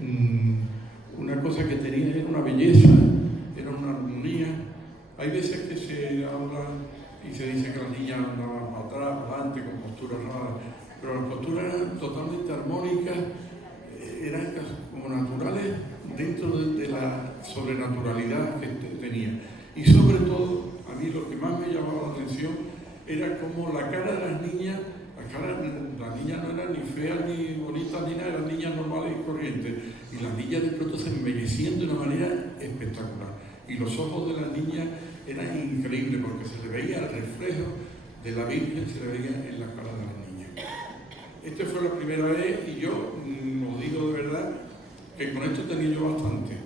una cosa que tenía, era una belleza, era una armonía. Hay veces que se habla y se dice que las niñas andaban para atrás, para adelante, con posturas raras, pero las posturas eran totalmente armónicas, eran como naturales dentro de la sobrenaturalidad que tenía. Y sobre todo, a mí lo que más me llamaba la atención era como la cara de las niñas, las niñas no eran ni feas ni bonitas ni nada, eran niñas normales y corrientes. Y las niñas de pronto se embellecían de una manera espectacular. Y los ojos de las niñas eran increíbles porque se le veía el reflejo de la Virgen, se le veía en la cara de las niñas. Esta fue la primera vez y yo os digo de verdad que con esto tenía yo bastante.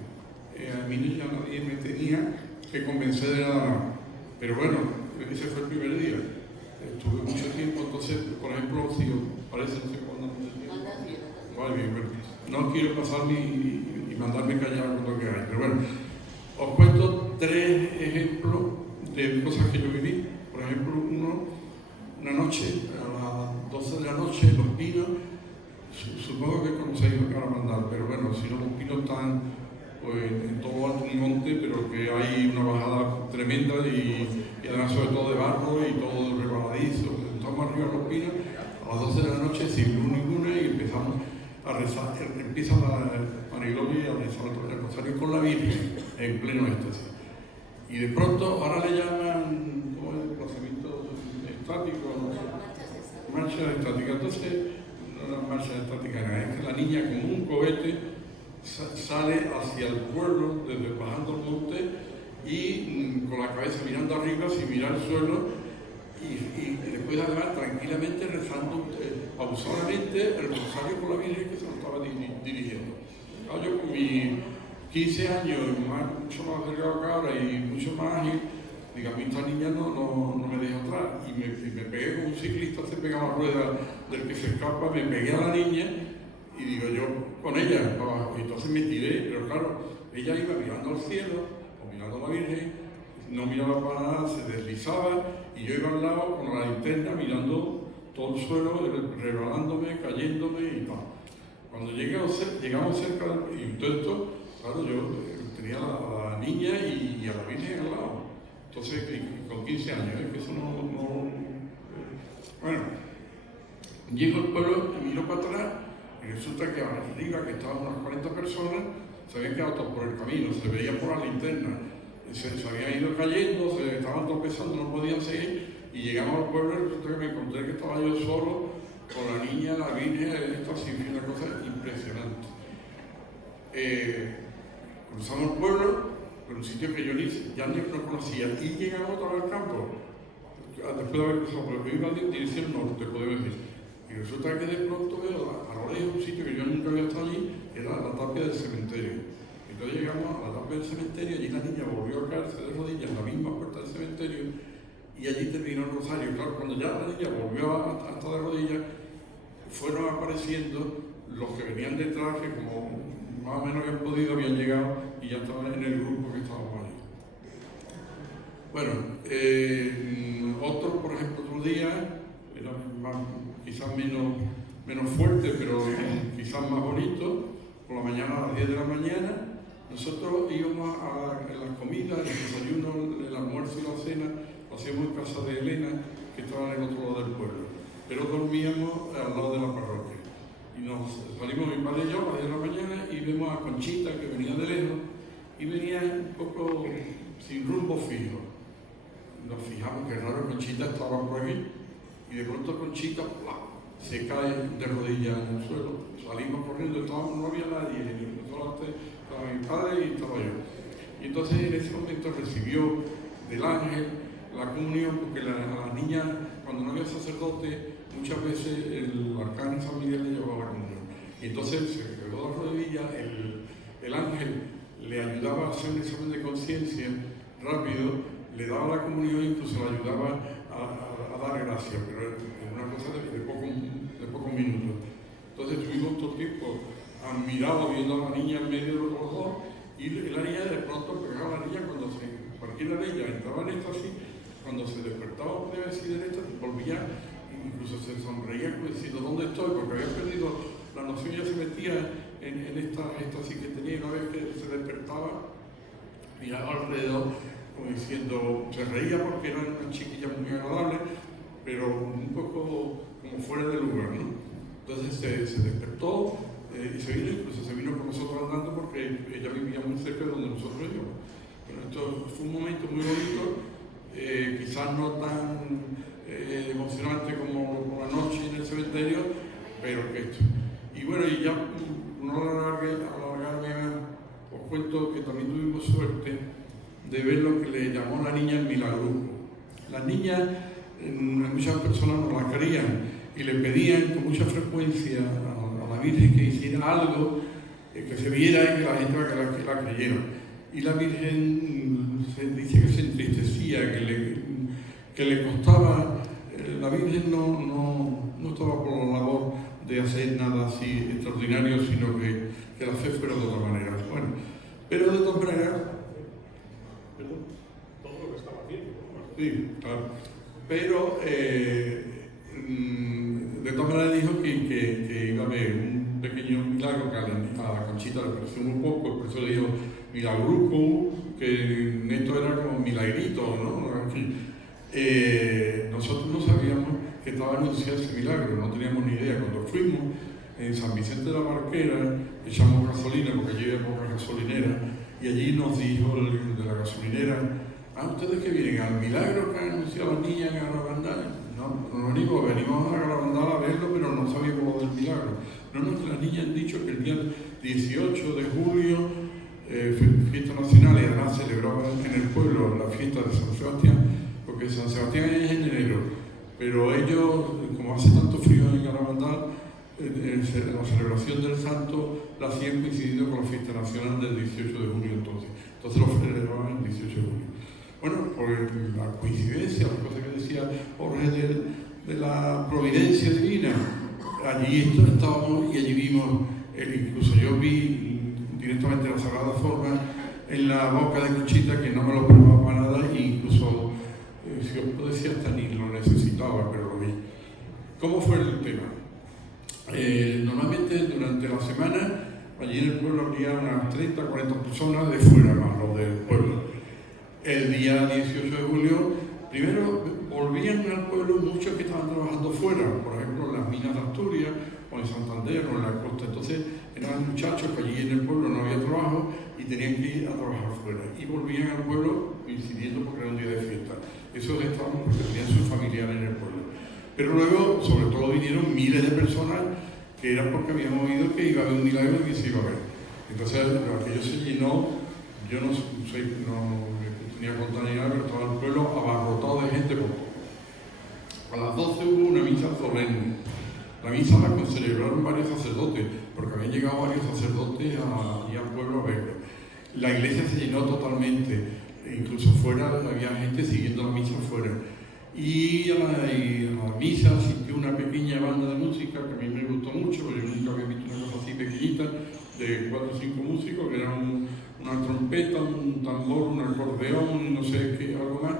A mi niña nadie me tenía que convencer de nada. Pero bueno, ese fue el primer día. Estuve mucho tiempo, entonces, por ejemplo, si os parece, no sé cuándo me tiempo. Vale, bien, bueno. No quiero pasarme y mandarme callar con lo que hay. Pero bueno, os cuento 3 ejemplos de cosas que yo viví. Por ejemplo, una noche, a las 12 de la noche, en Los Pinos, supongo que conocéis lo que van a mandar, pero bueno, si no, Los Pinos están pues, en todo alto un monte, pero que hay una bajada tremenda y además sobre todo de barro y todo resbaladizo. Estamos arriba de Los Pinos a las 12 de la noche sin luz ninguna y empezamos a rezar. Empieza la Marigloria a rezar el rosario con la Virgen en pleno éxtasis. Y de pronto ahora le llaman ¿cómo es? Desplazamiento estático, no sé. Marcha estática. Entonces no era marcha estática, es que la niña como un cohete sale hacia el pueblo desde bajando el monte y con la cabeza mirando arriba sin mirar el suelo y después además tranquilamente rezando pausadamente el rosario con la Virgen que se lo estaba dirigiendo. Yo con mis 15 años, mucho más delgado que ahora y mucho más ágil, digo, a mí esta niña no me deja atrás y me pegué con un ciclista, se pega a la rueda del que se escapa, me pegué a la niña y digo yo con ella, y entonces me tiré, pero claro, ella iba mirando al cielo o mirando a la Virgen, no miraba para nada, se deslizaba y yo iba al lado con la linterna mirando todo el suelo, resbalándome, cayéndome y tal. Cuando llegamos cerca, y todo esto, claro, yo tenía a la niña y a la Virgen al lado, entonces con 15 años, que eso no. Bueno, llego al pueblo y miro para atrás. Y resulta que arriba, que estaban unas 40 personas, se habían quedado todos por el camino, se veían por la linterna, se habían ido cayendo, se estaban tropezando, no podían seguir, y llegamos al pueblo y resulta que me encontré que estaba yo solo, con la niña, la Virgen, esto así, una cosa impresionante. Cruzamos el pueblo, por un sitio que yo ya no conocía, y llegamos otra vez al campo, después de haber cruzado, porque iba en dirección norte, podemos decir. Y resulta que de pronto veo a lo lejos un sitio que yo nunca había estado allí, que era la tapia del cementerio. Entonces llegamos a la tapia del cementerio, allí la niña volvió a caerse de rodillas en la misma puerta del cementerio y allí terminó el rosario. Claro, cuando ya la niña volvió a estar de rodillas, fueron apareciendo los que venían detrás, que como más o menos habían podido, habían llegado y ya estaban en el grupo que estábamos allí. Bueno, otro, por ejemplo, otro día, era quizás menos fuerte, pero quizás más bonito, por la mañana a las 10 de la mañana, nosotros íbamos en las comidas, el desayuno, el almuerzo y la cena, lo hacíamos en casa de Elena, que estaba en el otro lado del pueblo, pero dormíamos al lado de la parroquia. Y nos salimos mi padre y yo a las 10 de la mañana y vemos a Conchita, que venía de lejos, y venía un poco sin rumbo fijo. Nos fijamos que raro, Conchita estaba por aquí, y de pronto Conchita se cae de rodillas en el suelo. Salimos corriendo, no había nadie, solamente estaba mi padre y estaba yo. Y entonces en ese momento recibió del ángel la comunión, porque a las niñas, cuando no había sacerdote, muchas veces el arcángel San Miguel le llevaba la comunión. Y entonces se quedó de rodillas, el ángel le ayudaba a hacer un examen de conciencia rápido, le daba la comunión e incluso le ayudaba a dar gracias, pero es una cosa de pocos minutos. Entonces estuvimos todo el tiempo admirados viendo a la niña en medio de los dos, y la niña de pronto pegaba a la niña cuando cualquiera de ellas entraba en éxtasis, cuando se despertaba, podía decir en éxtasis, volvía, incluso se sonreía como diciendo ¿dónde estoy? Porque había perdido la noción, ya se metía en esta éxtasis que tenía, y una vez que se despertaba miraba alrededor como diciendo, se reía porque eran unas chiquillas muy agradables, pero un poco como fuera de lugar, ¿no? Entonces se despertó y se vino con nosotros andando porque ella vivía muy cerca de donde nosotros íbamos. Bueno, esto fue un momento muy bonito, quizás no tan emocionante como la noche en el cementerio, pero que esto. Y bueno, y ya no alargarme, os cuento que también tuvimos suerte de ver lo que le llamó la niña el milagruco. Las niñas, muchas personas nos las querían y le pedían con mucha frecuencia a la Virgen que hiciera algo, que se viera y que la gente la creyera. Y la Virgen se dice que se entristecía, que le costaba, la Virgen no estaba por la labor de hacer nada así extraordinario, sino que la fe fuera de otra manera. Bueno, pero de todas maneras, todo lo que estaba haciendo. sí, claro. Pero de todas maneras dijo que iba a haber un pequeño milagro que a la Conchita le pareció muy poco, por eso le dijo milagruco, que esto era como milagrito, ¿no? Nosotros no sabíamos que estaba anunciado ese milagro, no teníamos ni idea. Cuando fuimos en San Vicente de la Barquera, echamos gasolina porque allí había poca gasolinera, y allí nos dijo el de la gasolinera: ¿ustedes que vienen al milagro que han anunciado las niñas en Garabandal? No venimos a Garabandal a verlo, pero no sabíamos lo del milagro. No, que las niñas han dicho que el día 18 de julio, fiesta nacional, y además celebraban en el pueblo la fiesta de San Sebastián, porque San Sebastián es en enero, pero ellos, como hace tanto frío en Garabandal, la celebración del santo la hacían coincidiendo con la fiesta nacional del 18 de julio entonces lo celebraban el 18 de julio. Bueno, por la coincidencia, la cosa que decía Jorge de la providencia divina, allí estábamos y allí vimos, incluso yo vi directamente la Sagrada Forma en la boca de Conchita, que no me lo probaba para nada, e incluso, si os puedo decir, hasta ni lo necesitaba, pero lo vi. ¿Cómo fue el tema? Normalmente durante la semana allí en el pueblo había unas 30 o 40 personas de fuera, más los del pueblo. El día 18 de julio, primero volvían al pueblo muchos que estaban trabajando fuera, por ejemplo en las minas de Asturias, o en Santander, o en la costa. Entonces eran muchachos que allí en el pueblo no había trabajo y tenían que ir a trabajar fuera. Y volvían al pueblo coincidiendo porque era un día de fiesta. Eso estaban porque tenían sus familiares en el pueblo. Pero luego, sobre todo, vinieron miles de personas que era porque habíamos oído que iba a haber un milagro y que se iba a ver. Entonces, aquello se llenó. Yo no tenía contar ni nada, pero estaba el pueblo abarrotado de gente. A las 12 hubo una misa solemne. La misa la celebraron varios sacerdotes, porque habían llegado varios sacerdotes allí al pueblo a verlo. La iglesia se llenó totalmente, incluso fuera había gente siguiendo la misa fuera. Y a la misa asistió una pequeña banda de música que a mí me gustó mucho, porque yo nunca había visto una cosa así pequeñita, de 4 o 5 músicos, que eran una trompeta, un tambor, un acordeón, no sé qué, algo más,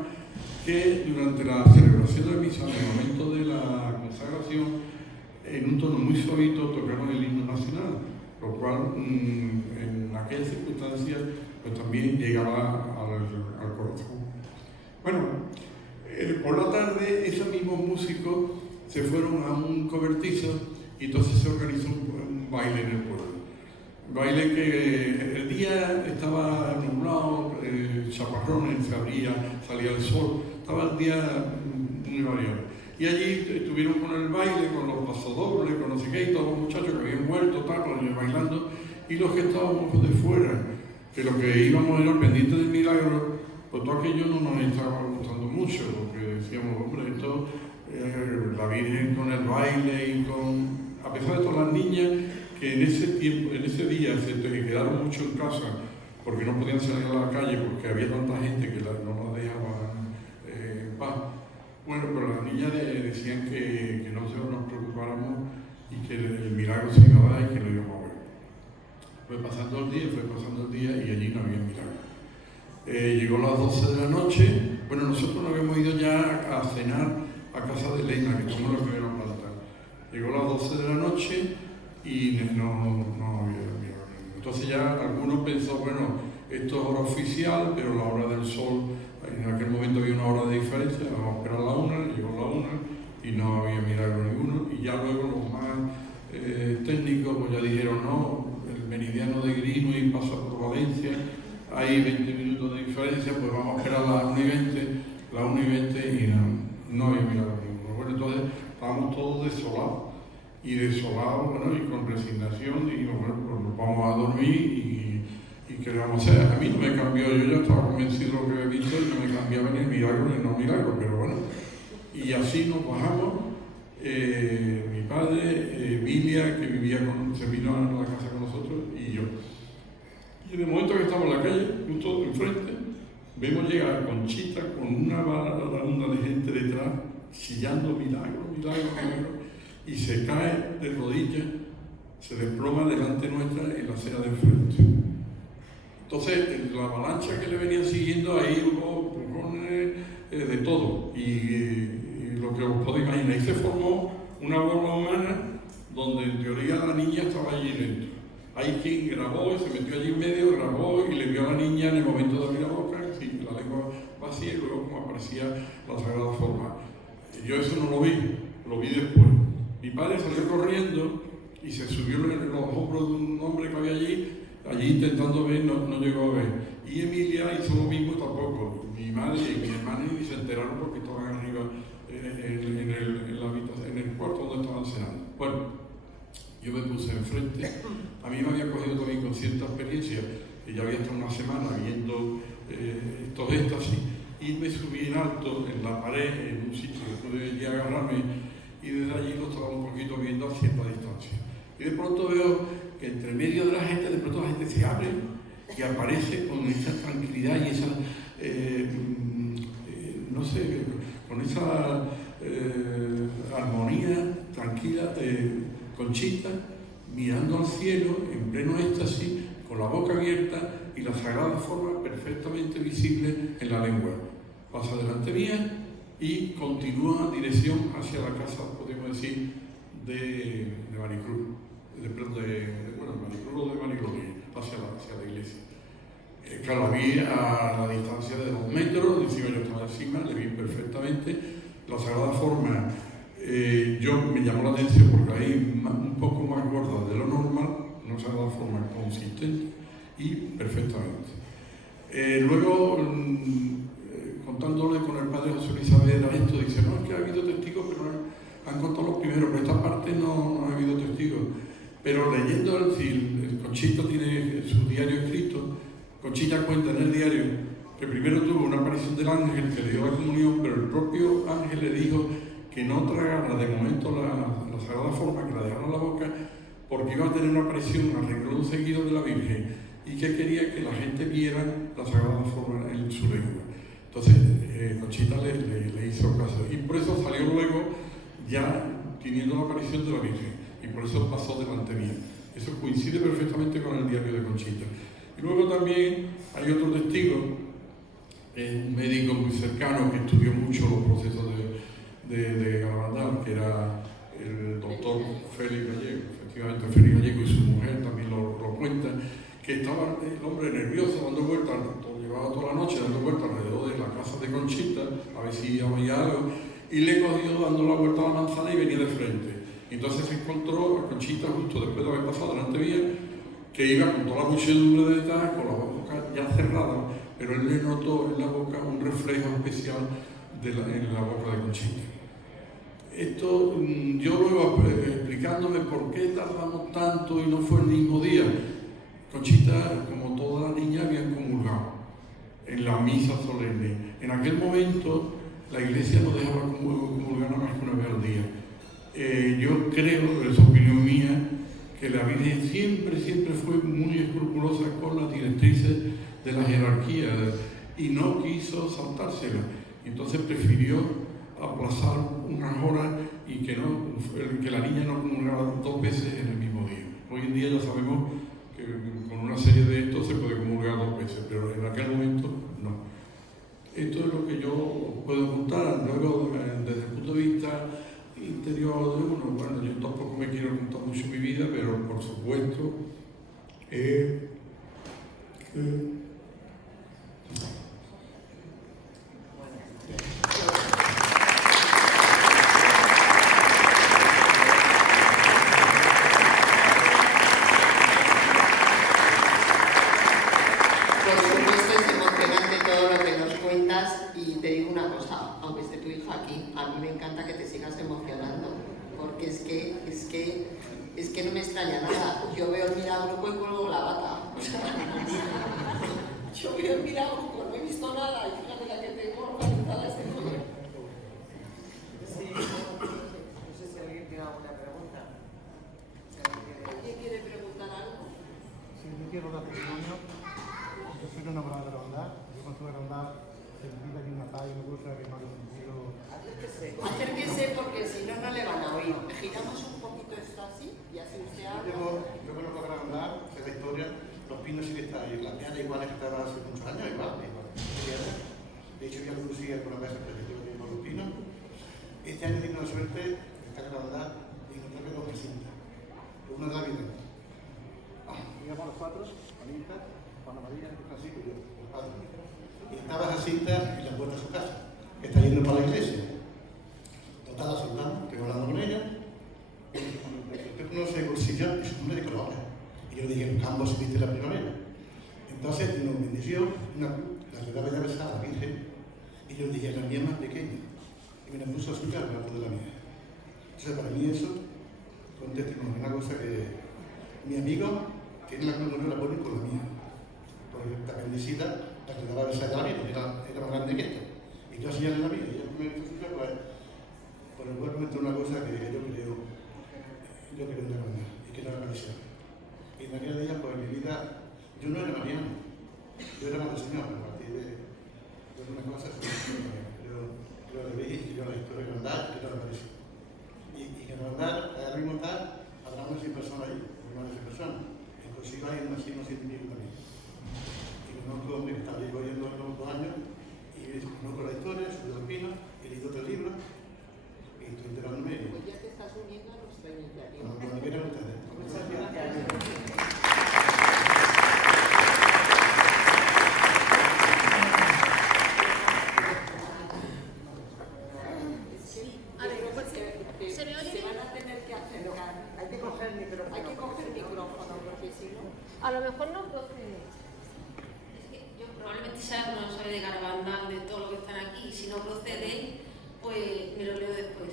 que durante la celebración de la misa, en el momento de la consagración, en un tono muy suavito tocaron el himno nacional, lo cual en aquellas circunstancias pues también llegaba al corazón. Bueno, por la tarde esos mismos músicos se fueron a un cobertizo y entonces se organizó un baile en el pueblo. Un baile que el día estaba nublado, chaparrones, salía el sol, estaba el día muy variado. Y allí estuvieron con el baile, con los pasodobles, con no sé qué, y todos los muchachos que habían muerto, bailando, y los que estábamos de fuera, que lo que íbamos era pendiente del milagro, pues todo aquello no nos estaba gustando mucho, porque decíamos, hombre, esto, la Virgen con el baile y con... A pesar de todas las niñas que en ese día se quedaron mucho en casa, porque no podían salir a la calle, porque había tanta gente que no las dejaban en paz. Bueno, pero las niñas decían que no nos preocupáramos y que el milagro se iba a dar y que lo íbamos a ver. Fue pasando el día y allí no había milagro. Llegó a las 12 de la noche. Bueno, nosotros nos habíamos ido ya a cenar a casa de Elena, que somos la primera planta. Llegó a las 12 de la noche y no había milagro. Entonces ya algunos pensó, bueno, esto es hora oficial, pero la hora del sol, en aquel momento había una hora de diferencia, vamos a esperar a la 1, llegó la 1 y no había milagro ninguno. Y ya luego los más técnicos pues ya dijeron, no, el meridiano de Greenwich pasa por Valencia, hay 20 minutos de diferencia, pues vamos a esperar a las 1 y 20 y no había milagro ninguno. Bueno, entonces estábamos todos desolados, bueno, y con resignación, y bueno, pues nos vamos a dormir y ¿qué le vamos a hacer? A mí no me cambió, yo ya estaba convencido de lo que había visto y no me cambiaba ni el milagro ni el no milagro, pero bueno, y así nos bajamos. Mi padre, Emilia, que se vino a la casa con nosotros, y yo. Y en el momento que estamos en la calle, justo enfrente, vemos llegar a Conchita con una banda de gente detrás, chillando milagro, y se cae de rodillas, se desploma delante nuestra en la acera de enfrente. Entonces, en la avalancha que le venían siguiendo, ahí hubo empujones, de todo. Y lo que os podéis imaginar, ahí se formó una bola humana donde en teoría la niña estaba allí dentro. Hay quien grabó y se metió allí en medio, grabó y le vio a la niña en el momento de abrir la boca, sí, la lengua vacía, y luego como aparecía la Sagrada Forma. Yo eso no lo vi después. Mi padre salió corriendo y se subió en los hombros de un hombre que había allí intentando ver, no llegó a ver. Y Emilia hizo lo mismo tampoco. Mi madre y mi hermana ni se enteraron porque estaban arriba en el cuarto donde estaban cenando. Bueno, yo me puse enfrente. A mí me había cogido también con cierta experiencia, que ya había estado una semana viendo estos éxtasis, y me subí en alto, en la pared, en un sitio que pude agarrarme, y desde allí lo estaba un poquito viendo a cierta distancia. Y de pronto veo que entre medio de la gente, de pronto la gente se abre y aparece con esa tranquilidad y esa, no sé, con esa armonía tranquila, Conchita, mirando al cielo en pleno éxtasis, con la boca abierta y la Sagrada Forma perfectamente visible en la lengua. Pasa delante mía y continúa dirección hacia la casa, podemos decir, de Maricruz. Maricruz o de Marigloria, hacia la iglesia. Claro, la vi a la distancia de 2 metros, encima yo estaba encima, le vi perfectamente. La Sagrada Forma, me llamó la atención porque ahí un poco más gorda de lo normal, una Sagrada Forma consistente y perfectamente. Luego, contándole con el padre José Luis Saavedra esto, dice, no, es que ha habido testigos, pero han contado los primeros, pero esta parte no ha habido testigos. Pero leyendo, el Conchita tiene su diario escrito. Conchita cuenta en el diario que primero tuvo una aparición del ángel que le dio la comunión, pero el propio ángel le dijo que no tragara de momento la Sagrada Forma, que la dejara en la boca, porque iba a tener una aparición a renglón seguido de la Virgen y que quería que la gente viera la Sagrada Forma en su lengua. Entonces, Conchita le hizo caso y por eso salió luego ya teniendo la aparición de la Virgen. Y por eso pasó delante mío. Eso coincide perfectamente con el diario de Conchita. Y luego también hay otro testigo, un médico muy cercano que estudió mucho los procesos de Garabandal, que era el doctor Félix Gallego. Efectivamente, Félix Gallego y su mujer también lo cuentan, que estaba el hombre nervioso dando vueltas, llevaba toda la noche dando vueltas alrededor de la casa de Conchita, a ver si había algo, y le cogió dando la vuelta a la manzana y venía de frente. Y entonces se encontró a Conchita justo después de haber pasado delante mía, que iba con toda la muchedumbre detrás, con la boca ya cerrada, pero él le notó en la boca un reflejo especial en la boca de Conchita. Esto yo luego explicándome por qué tardamos tanto y no fue el mismo día. Conchita, como toda la niña, habían comulgado en la misa solemne. En aquel momento la iglesia no dejaba comulgar nada más que una vez al día. Yo creo, es opinión mía, que la Virgen siempre fue muy escrupulosa con las directrices de la jerarquía y no quiso saltársela. Entonces prefirió aplazar unas horas y que la niña no comulgara 2 veces en el mismo día. Hoy en día ya sabemos que con una serie de estos se puede comulgar 2 veces, pero en aquel momento no. Esto es lo que yo puedo contar. Luego, desde el punto de vista interior de uno, bueno, yo tampoco me quiero contar mucho mi vida, pero por supuesto es emocionante todo lo que nos cuentas y te digo una cosa, aunque esté tu hija aquí, a mí me encanta que te sigas emocionando, porque es que no me extraña nada. Yo veo el milagro y cuelgo la bata. Yo veo el milagro, no he visto nada y fíjate la que tengo organizada este mundo. Sí, no sé si alguien tiene alguna pregunta. ¿Alguien quiere preguntar algo? Sí, yo quiero dar testimonio. Yo soy una enamorada de la bondad. Yo cuando estuve en la bondad sentí aquí una paz y una cosa que me ha sentido. Acérquese porque si no, no le van a oír. Giramos un poquito esto así y así usted habla. Yo conozco la bondad, sé la historia. Los pinos sí que están ahí. Las pianas iguales que estaban hace muchos años, igual. De hecho, ya lo conocía por la mesa preventiva con los pinos. Este año tengo la suerte de estar en la bondad y encontrarme con Jacinta. Una de la vida. Íbamos los 4, Juanita, Juana María, Francisco y yo, los 4. Y estaba Jacinta en la puerta de su casa, que está yendo para la iglesia. Total, la soltamos, estoy hablando con ella. Usted conoce Bolsilla y su nombre de colores. Y yo le dije, ambos se viste la primavera. Entonces nos bendició, la regala ya besada a la Virgen, y yo le dije, la mía más pequeña. Y me la puso a azúcar al lado de la mía. Entonces, para mí eso fue un testimonio, una cosa que mi amigo tiene la comunión, la pone con la mía. Porque esta bendecida, la que daba besar a la Virgen, era más grande que esta. Y yo señalé la mía, y ella me dijo, pues el cuerpo me una cosa que yo creo en la verdad, y que no la apareció. Y en aquella día, pues mi vida, yo no era mariano, yo era madre señor, a partir de una cosa, yo le vi, yo la historia de verdad, que no la apareció. Y que la verdad, ahora mismo está, habrá unas 100 personas ahí, más de 100 personas, inclusive hay unos 100 también. Y conozco a hombre que está llevo yendo en los 2 años, y conozco la historia, soy de Alpina, he leído 3 libros, y estoy enterándome. Pues ya te estás uniendo a nuestra iniciativa. Cuando quieran ustedes. Muchas gracias. Se van a tener que acercar. Hay que coger el micrófono. Hay que coger el micrófono porque si no... A lo mejor no procede. Es que yo probablemente sea no sabe de Garabandal, de todo lo que están aquí, y si no procede, pues me lo leo después.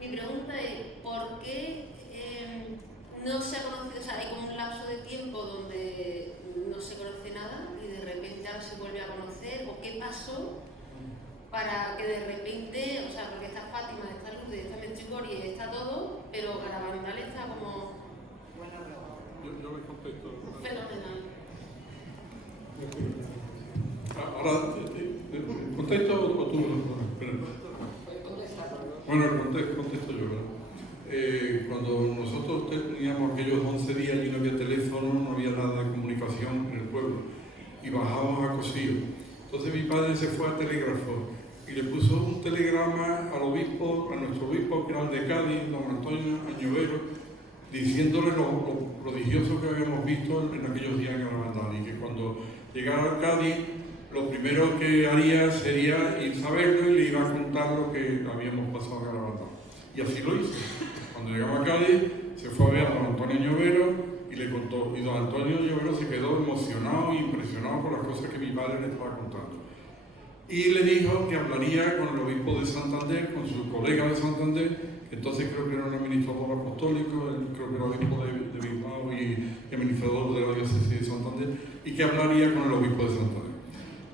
Mi pregunta es, ¿por qué no se ha conocido? O sea, hay como un lapso de tiempo donde no se conoce nada y de repente ahora se vuelve a conocer, o qué pasó para que de repente, o sea, porque está Fátima, está Lourdes, está Medjugorje, está todo, pero Garabandal está como yo me contesto. fenomenal. Ahora, ¿contesto o tú? Bueno, contesto yo, ¿verdad? Cuando nosotros teníamos aquellos 11 días y no había teléfono, no había nada de comunicación en el pueblo, y bajábamos a Cosío. Entonces mi padre se fue a telégrafo y le puso un telegrama al obispo, a nuestro obispo que era el de Cádiz, don Antonio Añovero, diciéndole lo prodigioso que habíamos visto en aquellos días en Garabandal, y que cuando llegara a Cádiz, lo primero que haría sería ir a verlo y le iba a contar lo que habíamos pasado en Garabandal. Y así lo hice. Cuando llegamos a Cádiz, se fue a ver a don Antonio Llovero y le contó. Y don Antonio Llovero se quedó emocionado e impresionado por las cosas que mi padre le estaba contando. Y le dijo que hablaría con el obispo de Santander, con su colega de Santander, que entonces creo que era un administrador apostólico, creo que era obispo de Bilbao y administrador de la diócesis de Santander, y que hablaría con el obispo de Santander.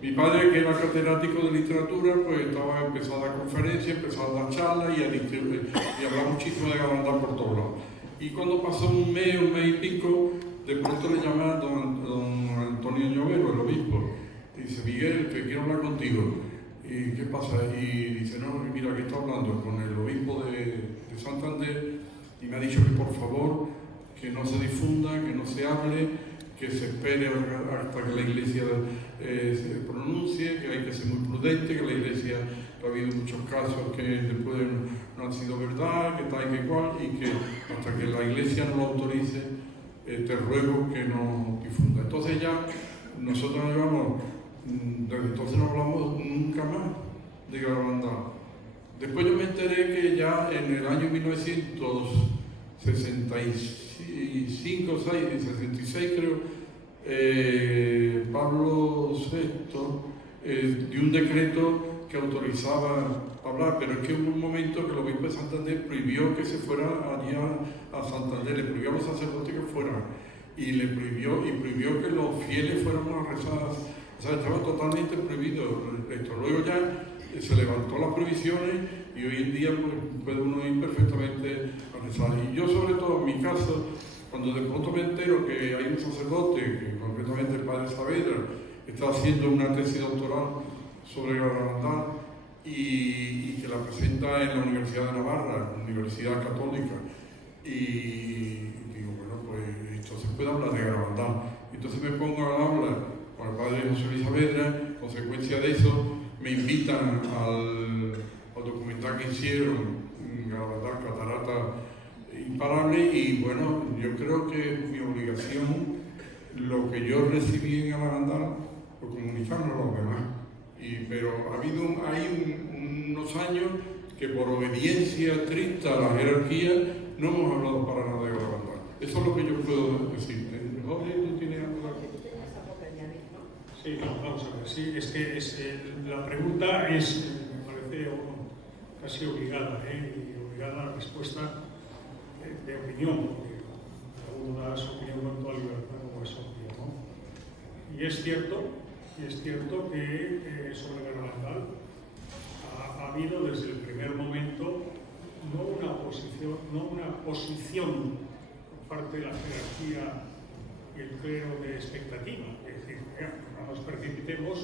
Mi padre, que era catedrático de literatura, pues empezó a dar conferencias, empezó a dar charlas y a hablar muchísimo de Garabandal por todos lados. Y cuando pasó un mes y pico, de pronto le llama a don Antonio Llovero, el obispo, y dice: Miguel, que quiero hablar contigo. ¿Y qué pasa? Y dice: no, mira, que está hablando con el obispo de Santander y me ha dicho que por favor que no se difunda, que no se hable, que se espere hasta que la Iglesia se pronuncie, que hay que ser muy prudente, que la Iglesia, que ha habido muchos casos que después no han sido verdad, que tal y que igual, y que hasta que la Iglesia no lo autorice, te ruego que no difunda. Entonces ya nosotros nos llevamos, desde entonces no hablamos nunca más de Garabandal. Después yo me enteré que ya en el año 1965, 66 creo, Pablo VI dio un decreto que autorizaba hablar, pero es que hubo un momento que el obispo de Santander prohibió que se fuera allí a Santander, le prohibió a los sacerdotes que fueran, y prohibió que los fieles fuéramos a rezar. O sea, estaba totalmente prohibido esto. Luego ya se levantó las prohibiciones y hoy en día pues, puede uno ir perfectamente a rezar. Y yo, sobre todo en mi caso, cuando de pronto me entero que hay un sacerdote, que concretamente el padre Saavedra, está haciendo una tesis doctoral sobre Garabandal y que la presenta en la Universidad de Navarra, Universidad Católica, y digo, bueno, pues esto se puede hablar de Garabandal. Entonces me pongo a hablar con el padre José Luis Saavedra. Consecuencia de eso, me invitan al documental que hicieron, Garabandal, Catarata Imparable, y bueno, yo creo que es mi obligación, lo que yo recibí en Garabandal, por comunicarlo a los demás. Pero hay unos años que por obediencia estricta a la jerarquía no hemos hablado para nada de Garabandal. Eso es lo que yo puedo decir. Jorge, ¿tú tienes algo que decir? Sí, vamos a ver. Sí, es que la pregunta es, me parece casi obligada, y obligada a la respuesta de opinión, porque cada uno da su opinión con toda libertad, como es obvio, ¿no? Y es cierto que sobre Garabandal ha habido desde el primer momento no una posición por parte de la jerarquía y el clero de expectativa. Es decir, no nos precipitemos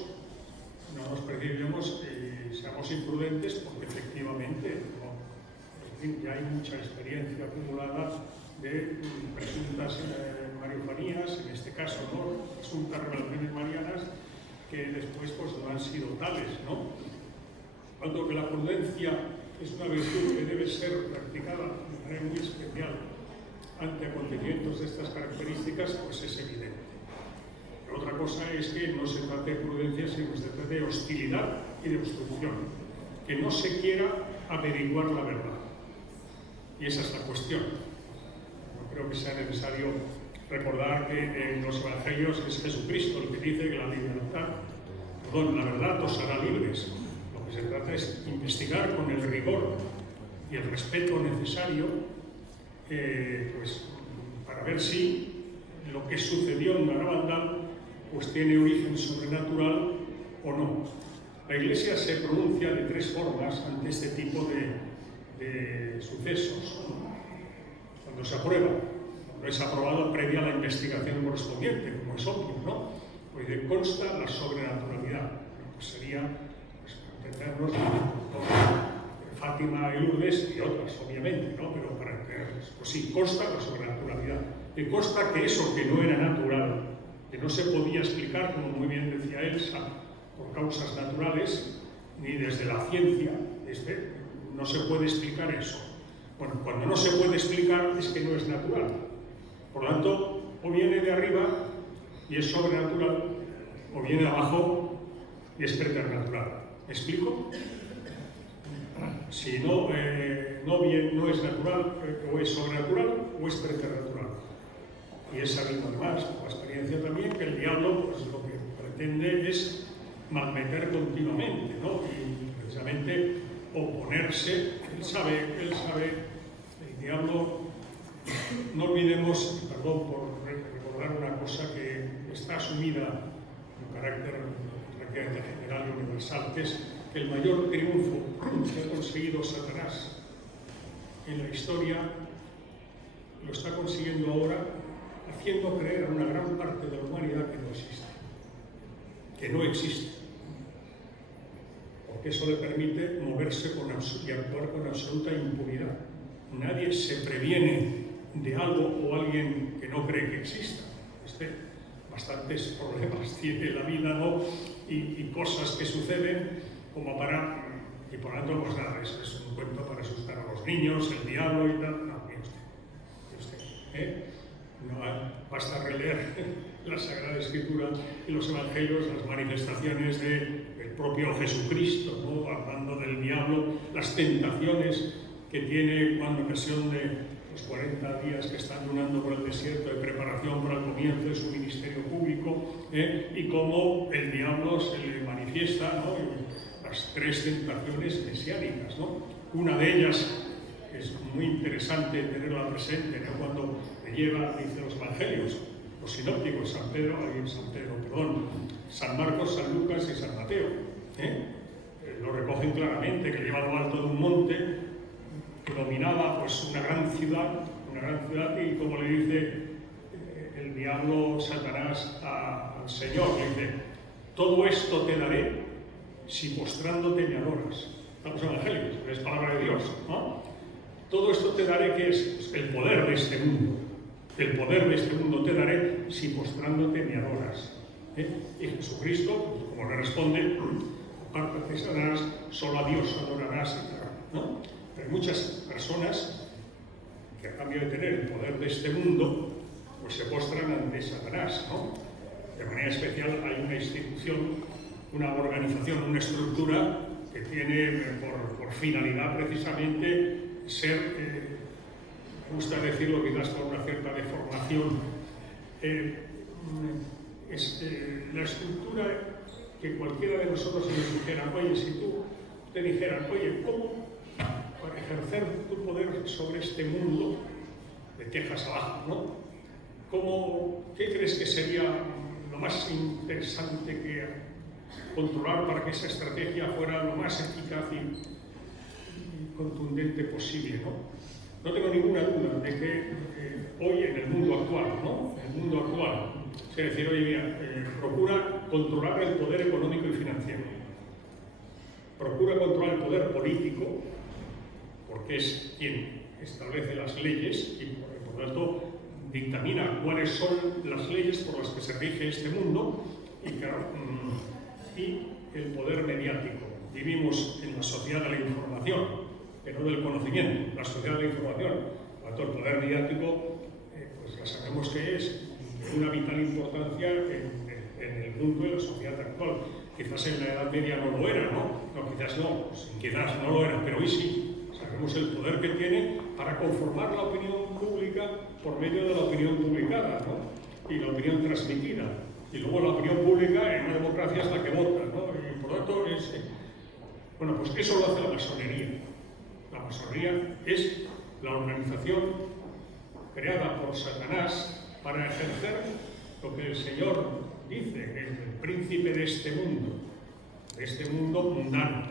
y seamos imprudentes, porque efectivamente ya hay mucha experiencia acumulada de presuntas mariofanías, en este caso, ¿no? Presuntas revelaciones marianas que después pues, no han sido tales, ¿no? Cuando que la prudencia es una virtud que debe ser practicada de manera muy especial ante acontecimientos de estas características, pues es evidente. Pero otra cosa es que no se trate de prudencia, sino que se trate de hostilidad y de obstrucción, que no se quiera averiguar la verdad. Y esa es la cuestión. No creo que sea necesario recordar que en los evangelios es Jesucristo el que dice que la verdad os hará libres. Lo que se trata es investigar con el rigor y el respeto necesario, pues, para ver si lo que sucedió en Garabandal pues tiene origen sobrenatural o no. La Iglesia se pronuncia de tres formas ante este tipo de sucesos. Cuando se aprueba, cuando es aprobado previa a la investigación correspondiente, como es obvio, ¿no? Pues consta la sobrenaturalidad. Pues sería, pues, entendernos, Fátima y Lourdes y otras, obviamente, ¿no? Pero para entendernos, pues sí, consta la sobrenaturalidad. Y consta que eso que no era natural, que no se podía explicar, como muy bien decía Elsa, por causas naturales, ni desde la ciencia, no se puede explicar eso. Bueno, cuando no se puede explicar es que no es natural. Por lo tanto, o viene de arriba y es sobrenatural, o viene de abajo y es preternatural. ¿Me explico? Si no, no es natural, o es sobrenatural o es preternatural. Y es sabido además, por la experiencia también, que el diablo pues, lo que pretende es malmeter continuamente, ¿no? Y precisamente oponerse. Él sabe, el diablo, no olvidemos, perdón por recordar una cosa que está asumida con carácter general y universal, que es que el mayor triunfo que ha conseguido Satanás en la historia lo está consiguiendo ahora haciendo creer a una gran parte de la humanidad que no existe, que no existe, porque eso le permite moverse y actuar con absoluta impunidad. Nadie se previene de algo o alguien que no cree que exista. Bastantes problemas tiene la vida, ¿no? Y cosas que suceden como para... Y por lo tanto, pues nada, es un cuento para asustar a los niños, el diablo y tal. No, mire usted, no, basta releer la Sagrada Escritura y los Evangelios, las manifestaciones del propio Jesucristo, ¿no? Hablando del diablo, las tentaciones que tiene cuando ocasión de los 40 días que están lunando por el desierto de preparación para el comienzo de su ministerio público, y cómo el diablo se le manifiesta, ¿no? Las 3 tentaciones mesiánicas, ¿no? Una de ellas, que es muy interesante tenerla presente, ¿no? Cuando le lleva, dice los evangelios, los sinópticos, San Marcos, San Lucas y San Mateo, lo recogen claramente, que lleva a lo alto de un monte que dominaba pues una gran ciudad, y como le dice el diablo Satanás al Señor, le dice: todo esto te daré si postrándote me adoras. Estamos en Evangelios, es palabra de Dios, ¿no? Todo esto te daré, que es el poder de este mundo. El poder de este mundo te daré si postrándote me adoras. Y Jesucristo, pues, como le responde, aparte de Satanás, solo a Dios adorarás, ¿no? Pero hay muchas personas que a cambio de tener el poder de este mundo, pues se postran ante Satanás, ¿no? De manera especial hay una institución, una organización, una estructura que tiene por finalidad precisamente ser, me gusta decirlo quizás con una cierta deformación, la estructura que cualquiera de nosotros se nos dijera: oye, si tú te dijeran, oye, ¿cómo para ejercer tu poder sobre este mundo de Texas abajo, ¿no? ¿Qué crees que sería lo más interesante que controlar para que esa estrategia fuera lo más eficaz y contundente posible, ¿no? No tengo ninguna duda de que hoy en el mundo actual, ¿no? El mundo actual, es decir, oye, mira, procura controlar el poder económico y financiero, procura controlar el poder político, porque es quien establece las leyes y por lo tanto dictamina cuáles son las leyes por las que se rige este mundo, y el poder mediático. Vivimos en la sociedad de la información, pero no del conocimiento, la sociedad de la información. Por lo tanto, el poder mediático, pues ya sabemos que es de una vital importancia en el mundo y la sociedad actual. Quizás en la Edad Media no lo era, ¿no? Quizás no lo era, pero hoy sí. Sabemos el poder que tiene para conformar la opinión pública por medio de la opinión publicada, ¿no? Y la opinión transmitida. Y luego la opinión pública en una democracia es la que vota, ¿no? Y por lo tanto bueno, pues eso lo hace la masonería. La masonería es la organización creada por Satanás para ejercer lo que el Señor dice, que es el príncipe de este mundo mundano.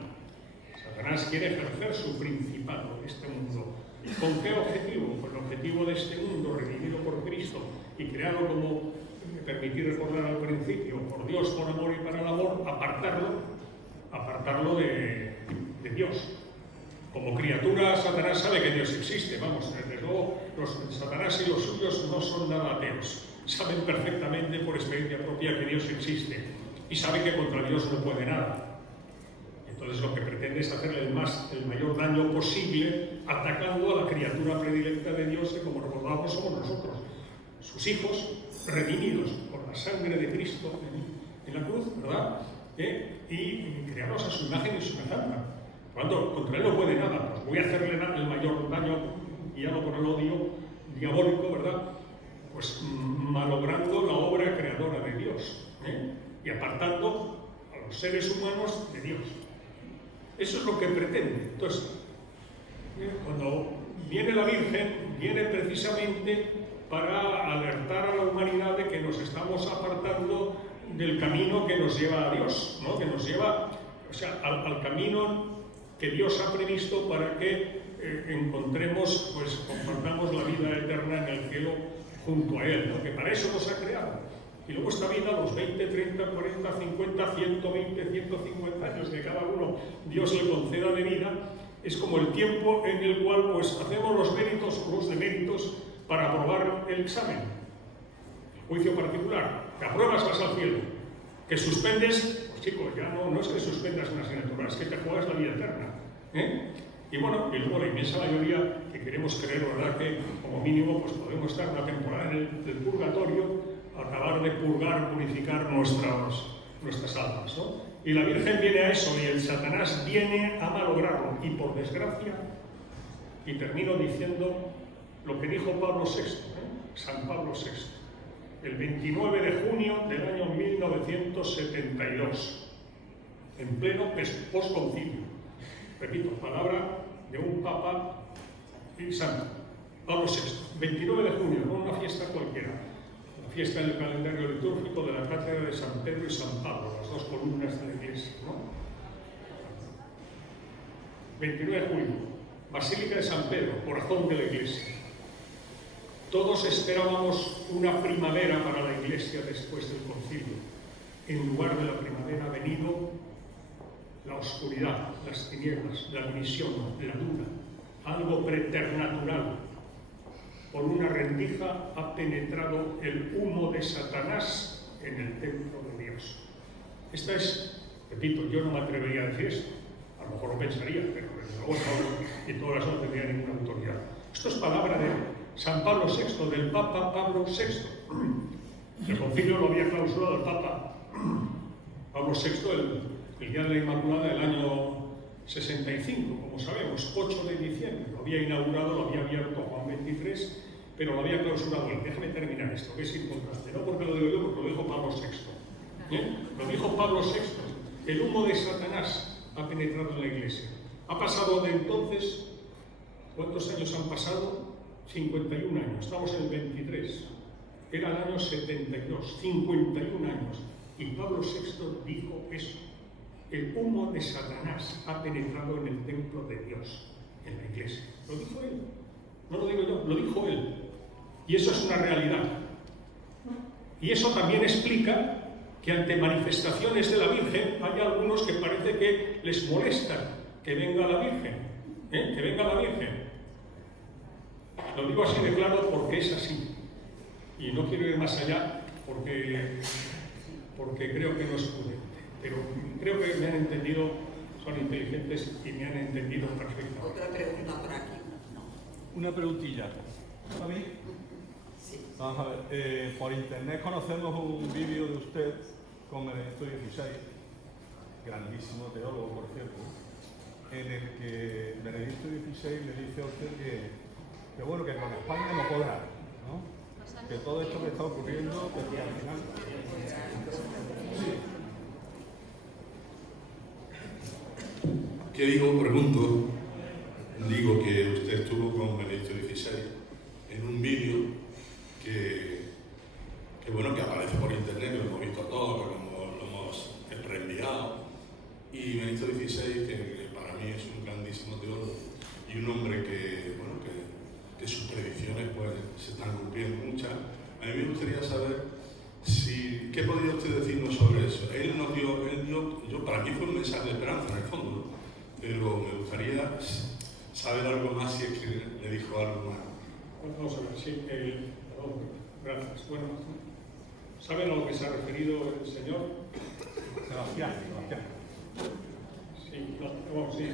Satanás quiere ejercer su principado en este mundo. ¿Con qué objetivo? Pues el objetivo de este mundo redimido por Cristo y creado, como me permití recordar al principio, por Dios, por amor y para el amor, apartarlo de Dios. Como criatura, Satanás sabe que Dios existe, vamos, desde luego Satanás y los suyos no son nada ateos. Saben perfectamente por experiencia propia que Dios existe y saben que contra Dios no puede nada. Entonces lo que pretende es hacerle el mayor daño posible atacando a la criatura predilecta de Dios, que como recordamos somos nosotros, sus hijos redimidos por la sangre de Cristo en la cruz, ¿verdad? Y creados a su imagen y semejanza. Por lo tanto, contra él no puede nada. voy a hacerle el mayor daño, y no por el odio diabólico, ¿verdad? Pues malogrando la obra creadora de Dios, y apartando a los seres humanos de Dios. Eso es lo que pretende. Entonces, cuando viene la Virgen, viene precisamente para alertar a la humanidad de que nos estamos apartando del camino que nos lleva a Dios, ¿no? Que nos lleva, o sea, al camino que Dios ha previsto para que encontremos, pues compartamos la vida eterna en el cielo junto a Él, ¿no? Que para eso nos ha creado. Y luego esta vida, los 20, 30, 40, 50, 120, 150 años que cada uno Dios le conceda de vida, es como el tiempo en el cual pues hacemos los méritos o los deméritos para aprobar el examen. Juicio particular, que apruebas vas al cielo, que suspendes, pues chicos, ya no es que suspendas una asignatura, es que te juegas la vida eterna. Y bueno, y luego la inmensa mayoría que queremos creer, ¿verdad?, que como mínimo pues podemos estar una temporada en el purgatorio, acabar de purgar, purificar nuestras almas, ¿no? Y la Virgen viene a eso, y el Satanás viene a malograrlo, y por desgracia, y termino diciendo lo que dijo Pablo VI, San Pablo VI, el 29 de junio del año 1972, en pleno posconcilio. Repito, palabra de un papa y santo, Pablo VI, 29 de junio, no una fiesta cualquiera, la fiesta en el calendario litúrgico de la cátedra de San Pedro y San Pablo, las dos columnas de la iglesia, ¿no? 29 de junio, Basílica de San Pedro, corazón de la iglesia. Todos esperábamos una primavera para la iglesia después del concilio. En lugar de la primavera ha venido la oscuridad, las tinieblas, la división, la duda, algo preternatural. Por una rendija ha penetrado el humo de Satanás en el templo de Dios. Esta es, repito, yo no me atrevería a decir esto, a lo mejor lo pensaría, pero desde luego no, y todas no tendría ninguna autoridad. Esto es palabra de San Pablo VI, del Papa Pablo VI. El concilio lo había clausurado el Papa Pablo VI el día de la Inmaculada del año 65, como sabemos, 8 de diciembre. Lo había inaugurado, lo había abierto Juan XXIII, pero lo había clausurado él. Déjame terminar esto, que es importante. No porque lo digo yo, porque lo dijo Pablo VI. Lo dijo Pablo VI. El humo de Satanás ha penetrado en la Iglesia. Ha pasado de entonces, ¿cuántos años han pasado? 51 años. Estamos en el 23. Era el año 72, 51 años. Y Pablo VI dijo eso. El humo de Satanás ha penetrado en el templo de Dios, en la iglesia. Lo dijo él. No lo digo yo, lo dijo él. Y eso es una realidad. Y eso también explica que ante manifestaciones de la Virgen hay algunos que parece que les molesta que venga la Virgen. Que venga la Virgen. Lo digo así de claro porque es así. Y no quiero ir más allá porque creo que no es prudente. Pero creo que me han entendido, son inteligentes y me han entendido perfectamente. Otra pregunta por aquí. Una preguntilla. ¿A mí? Sí. Vamos a ver. Por internet conocemos un vídeo de usted con Benedicto XVI, grandísimo teólogo, por cierto, en el que Benedicto XVI le dice a usted que bueno, que con España no podrá, ¿no? Que todo esto que está ocurriendo, pues que al final... Sí. ¿Qué digo? Pregunto. Digo que usted estuvo con Benedicto XVI en un vídeo que bueno, que aparece por internet, que lo hemos visto todos, que lo hemos reenviado. Y Benedicto XVI, que para mí es un grandísimo teólogo y un hombre que sus predicciones pues se están cumpliendo muchas. A mí me gustaría saber qué podría usted decirnos sobre eso. Él dio, para mí fue un mensaje de esperanza en el fondo, ¿no? Pero me gustaría saber algo más, si es que le dijo algo más. Vamos a ver, sí, gracias. Bueno, ¿saben a lo que se ha referido el señor? Sebastián. Sí, vamos, sí.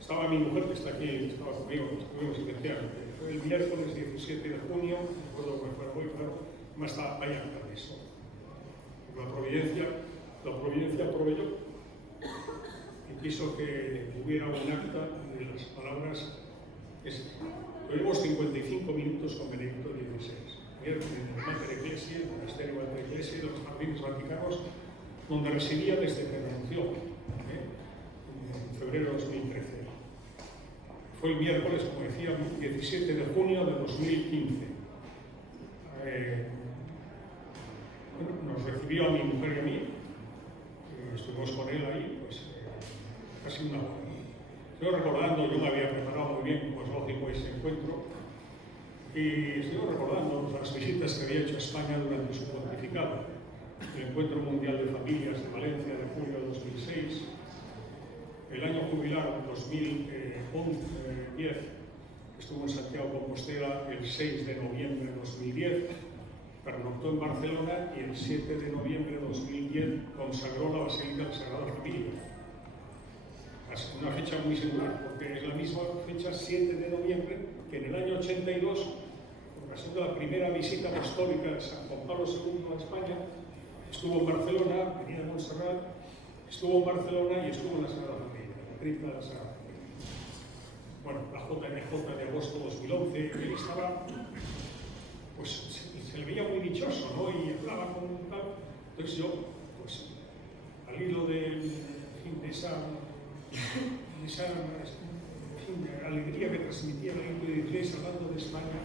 Estaba mi mujer, que está aquí, estaba conmigo, estuvimos silenciando. Fue el miércoles 17 de junio, recuerdo que fue muy claro, más estaba allá para eso. La providencia proveyó. que quiso que hubiera un acta de las palabras. Tuvimos 55 minutos con Benedicto XVI, en el Mater Ecclesiae, el Monasterio Mater Ecclesiae, los jardines vaticanos, donde residía desde que renunció, en febrero de 2013. Fue el miércoles, como decía, 17 de junio de 2015. Nos recibió a mi mujer y a mí, estuvimos con él ahí, pues casi una hora. Estoy recordando, yo me había preparado muy bien, como es lógico, ese encuentro, y estoy recordando las visitas que había hecho a España durante su pontificado. El Encuentro Mundial de Familias de Valencia de julio de 2006, el año jubilar 2010, estuvo en Santiago de Compostela el 6 de noviembre de 2010, pernoctó en Barcelona y el 7 de noviembre de 2010 consagró la Basílica de la Sagrada Familia. Una fecha muy singular, porque es la misma fecha, 7 de noviembre, que en el año 82, por ocasión de la primera visita apostólica de San Juan Pablo II a España, estuvo en Barcelona, venía de Montserrat, estuvo en Barcelona y estuvo en la Sagrada Familia, en la cripta de la Sagrada Familia. Bueno, la JMJ de agosto de 2011, él estaba, pues se le veía muy dichoso, ¿no? Y hablaba con un tal. Entonces yo, pues, al hilo de esa alegría que transmitía el Benedicto XVI hablando de España,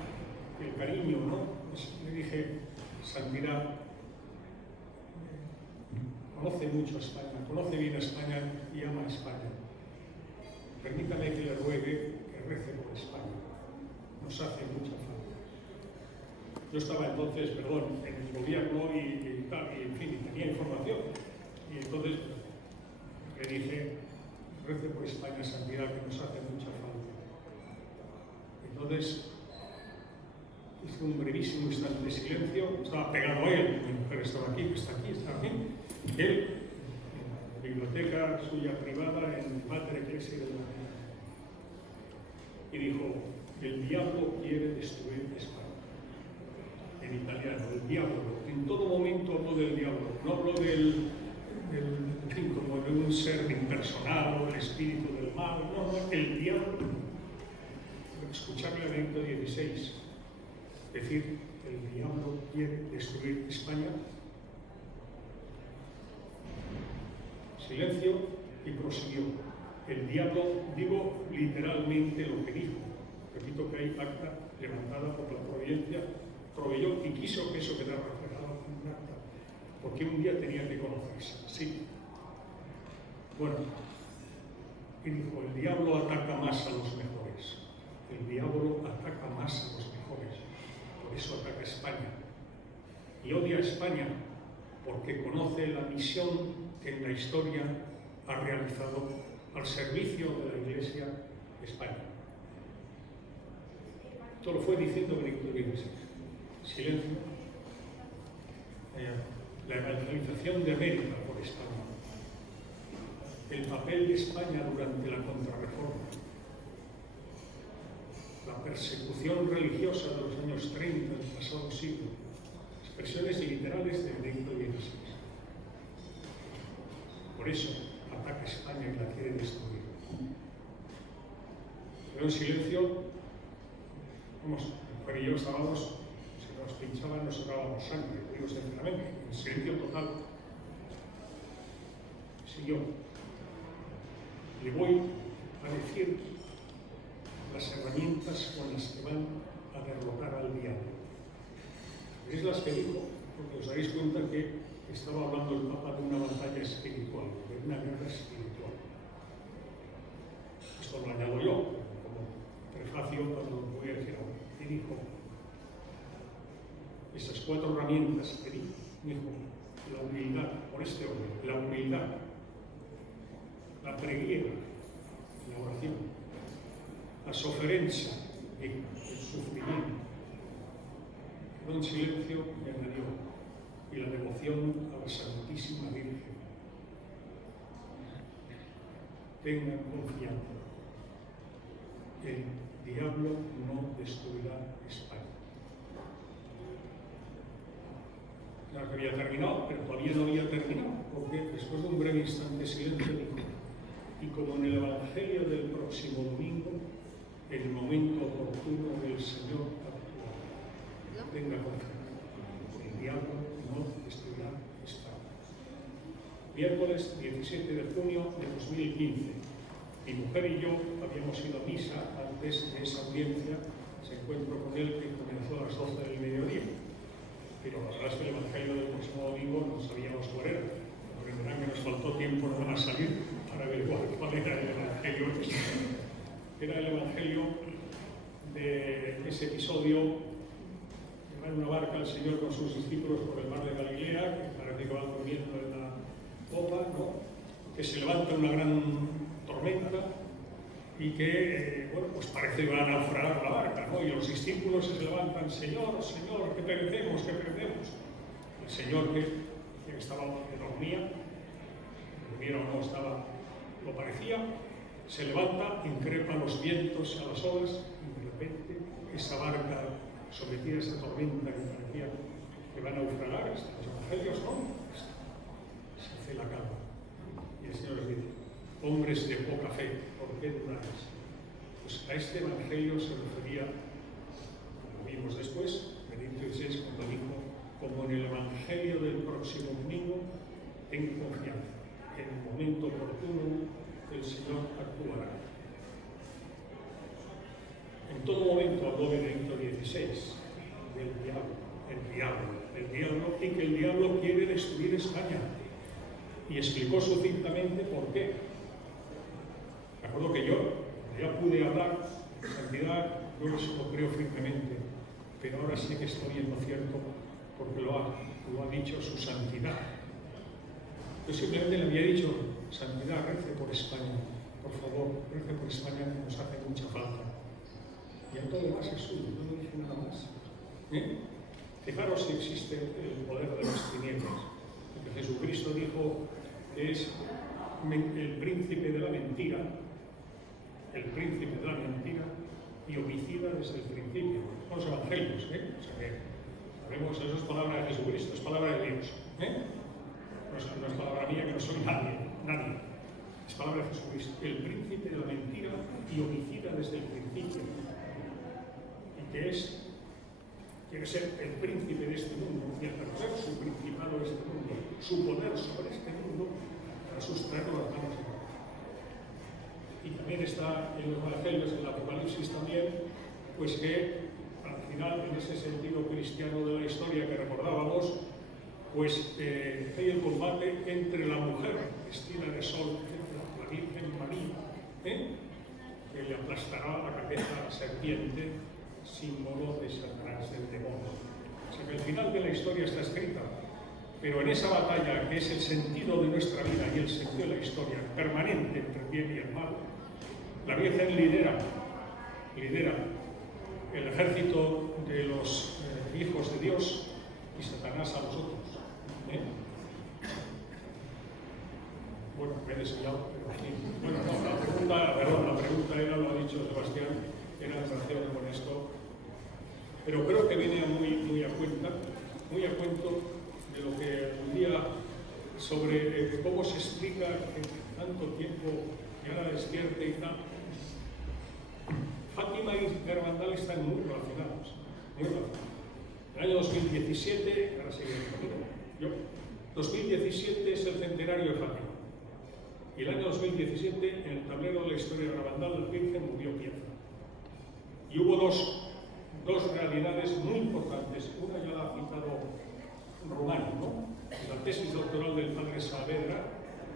el cariño, ¿no? Pues le dije, Santidad, conoce mucho a España, conoce bien a España y ama a España. Permítame que le ruegue que rece por España. Nos hace mucha falta. Yo estaba entonces, en el gobierno y en fin, tenía información. Y entonces le dije, rece por España, Santidad, que nos hace mucha falta. Entonces hice un brevísimo instante de silencio, estaba pegado a él, mi mujer estaba aquí, está aquí. Él, en la biblioteca suya privada, en el Mater Ecclesiae de la y dijo, el diablo quiere destruir España. En italiano, el diablo. En todo momento hablo del diablo, no hablo como de un ser impersonal o el espíritu del mal, no, el diablo. Escucharle a Benedicto XVI decir, el diablo quiere destruir España. Silencio y prosiguió. El diablo, digo literalmente lo que dijo. Repito que hay acta levantada por la providencia, proveyó y quiso que eso quedara reflejado en un acta, porque un día tenía que conocerse. Sí. Bueno, y dijo, el diablo ataca más a los mejores. El diablo ataca más a los mejores. Por eso ataca a España. Y odia a España porque conoce la misión que en la historia ha realizado al servicio de la Iglesia de España. Esto lo fue diciendo Benedicto XVI. Silencio. La evangelización de América por España. El papel de España durante la Contrarreforma. La persecución religiosa de los años 30 del pasado siglo. Expresiones literales de Benedicto XVI. Por eso ataca a España y la quiere destruir. Pero en silencio, vamos, mujer y yo estábamos, se nos pinchaban, nos sacábamos sangre, digo sinceramente, en silencio total. Siguió. Le voy a decir las herramientas con las que van a derrotar al diablo. Es las que dijo, porque os daréis cuenta que estaba hablando el Papa de una batalla espiritual, de una guerra espiritual. Esto lo añado yo, como prefacio cuando lo voy a decir ahora. Y dijo, esas 4 herramientas que dijo, la humildad, por este orden, la humildad, la preguiera, la oración, la soferencia y el sufrimiento. Quedó en silencio y añadió, y la devoción a la Santísima Virgen. Tengan confianza. El diablo no destruirá España. Claro que había terminado, pero todavía no había terminado, porque después de un breve instante de silencio dijo, y como en el Evangelio del próximo domingo, en el momento oportuno el Señor actúa. Tenga confianza. El diablo no destruirá esta obra. Miércoles 17 de junio de 2015. Mi mujer y yo habíamos ido a misa antes de esa audiencia, ese encuentro con él que comenzó a las 12 del mediodía. Pero la verdad es que el Evangelio del próximo domingo no sabíamos cuál era. Comprenderán que nos faltó tiempo nada más salir para averiguar cuál era el Evangelio. Era el Evangelio de ese episodio que va en una barca el Señor con sus discípulos por el mar de Galilea, que parece que van durmiendo en la popa, ¿no? Que se levanta una gran tormenta y que, bueno, pues parece que va a naufragar la barca, ¿no? Y los discípulos se levantan: Señor, Señor, que perecemos, que perdemos. El Señor que estaba, que dormía, durmiera o no estaba, lo parecía, se levanta, increpa a los vientos y a las olas, y de repente esa barca sometida a esa tormenta que parecía que va a naufragar, los evangelios no, se hace la calma. Y el Señor les dice: hombres de poca fe, ¿por qué dudáis? Pues a este evangelio se refería, como vimos después, Benedicto XVI, cuando dijo: como en el evangelio del próximo domingo, ten confianza, en el momento oportuno el Señor actuará. En todo momento habló Benedicto XVI del diablo, y que el diablo quiere destruir España. Y explicó sucintamente por qué. Me acuerdo que yo ya pude hablar de santidad, yo eso lo creo firmemente, pero ahora sí que estoy en lo cierto porque lo ha dicho su santidad. Yo simplemente le había dicho: santidad, rece por España, por favor, rece por España, que nos hace mucha falta. Y en todo lo demás es suyo, no le dije nada más. Fijaros si existe el poder de las tinieblas. Porque Jesucristo dijo que es el príncipe de la mentira, y homicida desde el principio. Son los evangelios, O sea que sabemos, eso es palabra de Jesucristo, es palabra de Dios. No es palabra mía, que no soy nadie. Es palabra de Jesucristo. El príncipe de la mentira y homicida desde el principio. Y que quiere ser el príncipe de este mundo y ejercer su principado de este mundo, su poder sobre este mundo, para sustraerlo a las manos de Dios. Y también está en los evangelios, en el Apocalipsis también, pues que al final, en ese sentido cristiano de la historia que recordábamos, pues hay el combate entre la mujer vestida de sol, la Virgen María, que le aplastará la cabeza a la serpiente, símbolo de Satanás, del demonio. O sea que el final de la historia está escrita, pero en esa batalla, que es el sentido de nuestra vida y el sentido de la historia, permanente entre el bien y el mal, la Virgen lidera el ejército de los hijos de Dios y Satanás a vosotros. Bueno, me he desviado, pero aquí. Bueno, no, la pregunta era, lo ha dicho Sebastián, era en relación con esto, pero creo que viene muy a cuento de lo que un día sobre cómo se explica que tanto tiempo y ahora despierte y tal. Fátima y Garabandal están muy relacionados. El año 2017, ahora sigue el 2017 es el centenario de Fátima. Y el año 2017, en el tablero de la historia de Garabandal, la Virgen movió pieza. Y hubo dos realidades muy importantes. Una ya la ha citado Román, ¿no? La tesis doctoral del padre Saavedra,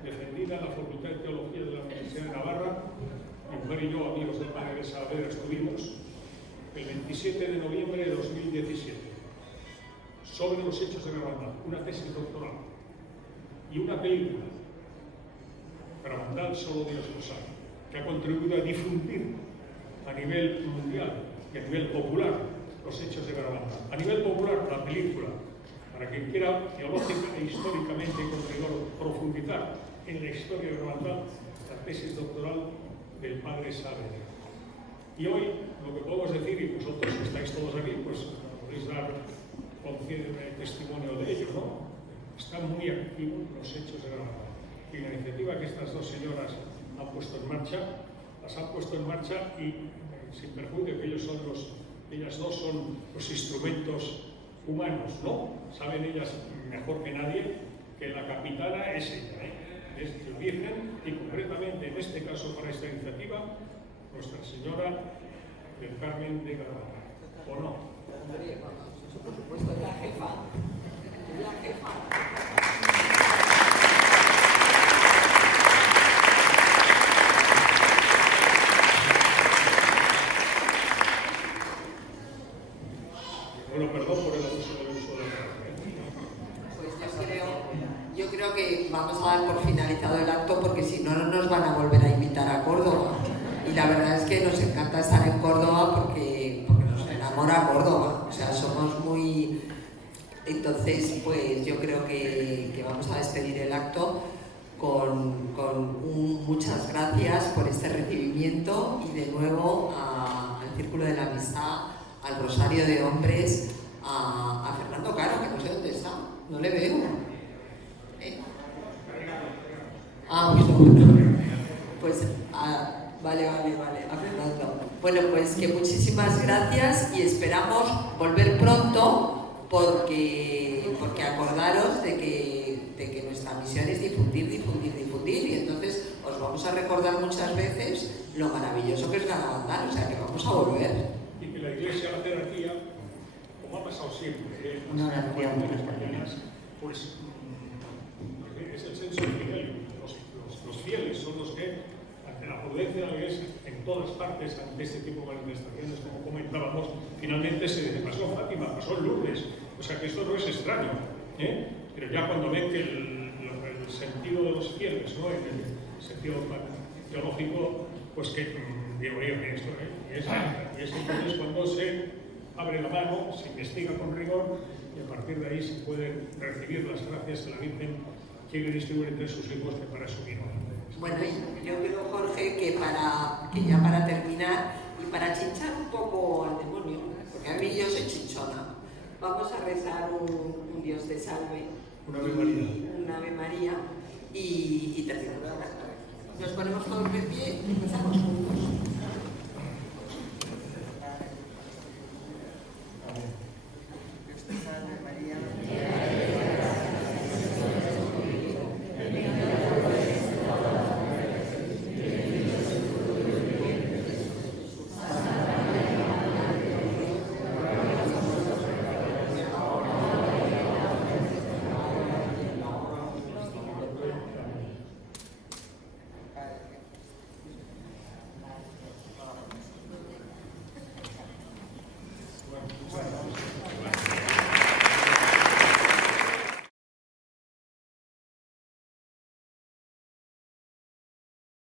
defendida en la Facultad de Teología de la Universidad de Navarra. Mi mujer y yo, amigos del padre Saavedra, estuvimos el 27 de noviembre de 2017 sobre los hechos de Garabandal, una tesis doctoral y una película, Garabandal, solo Dios lo sabe, que ha contribuido a difundir a nivel mundial y a nivel popular los hechos de Garabandal. A nivel popular, la película, para quien quiera teológica e históricamente con rigor profundizar en la historia de Garabandal, la tesis doctoral del padre Saavedra. Y hoy lo que podemos decir, y vosotros que estáis todos aquí, pues podéis dar testimonio de ello, ¿no? Están muy activos los hechos de Garabandal. Y la iniciativa que estas dos señoras han puesto en marcha, las han puesto en marcha y sin perjuicio que ellas dos son los instrumentos humanos, ¿no? Saben ellas mejor que nadie que la capitana es ella, es la Virgen, y concretamente en este caso para esta iniciativa, Nuestra Señora del Carmen de Carvajal, ¿o no? Por supuesto, es la jefa. Es la jefa. Bueno, perdón por el abuso del uso de la Pues yo creo que vamos a dar por finalizado el acto, porque si no, no nos van a volver a invitar a Córdoba. Y la verdad es que nos encanta estar en Córdoba porque nos enamora Córdoba. O sea, somos muy... Entonces, pues yo creo que vamos a despedir el acto con muchas gracias por este recibimiento y de nuevo al Círculo de la Amistad, al Rosario de Hombres, a Fernando Caro, que no sé dónde está, no le veo. Pues vale, a Fernando. Bueno, pues que muchísimas gracias y esperamos volver pronto porque acordaros de que nuestra misión es difundir y entonces os vamos a recordar muchas veces lo maravilloso que es Garabandal, o sea que vamos a volver. Y que la Iglesia, la jerarquía, como ha pasado siempre, una oración de las mañanas, pues es el senso fiel. Los fieles son los que, ante la prudencia de la Iglesia, en todas partes, ante este tipo de manifestaciones, como comentábamos, finalmente se pasó Fátima, pasó Lourdes, o sea que esto no es extraño, pero ya cuando ven que el sentido de los fieles, ¿no? En el sentido teológico, pues que digo, esto, y es entonces cuando se abre la mano, se investiga con rigor y a partir de ahí se pueden recibir las gracias que la Virgen quiere distribuir entre sus hijos, que para eso vino. Bueno, yo creo, Jorge, que ya para terminar y para chinchar un poco al demonio, porque a mí yo soy chinchona, vamos a rezar un Dios te salve, una Ave María, y terminamos. Nos ponemos todos de pie y empezamos juntos.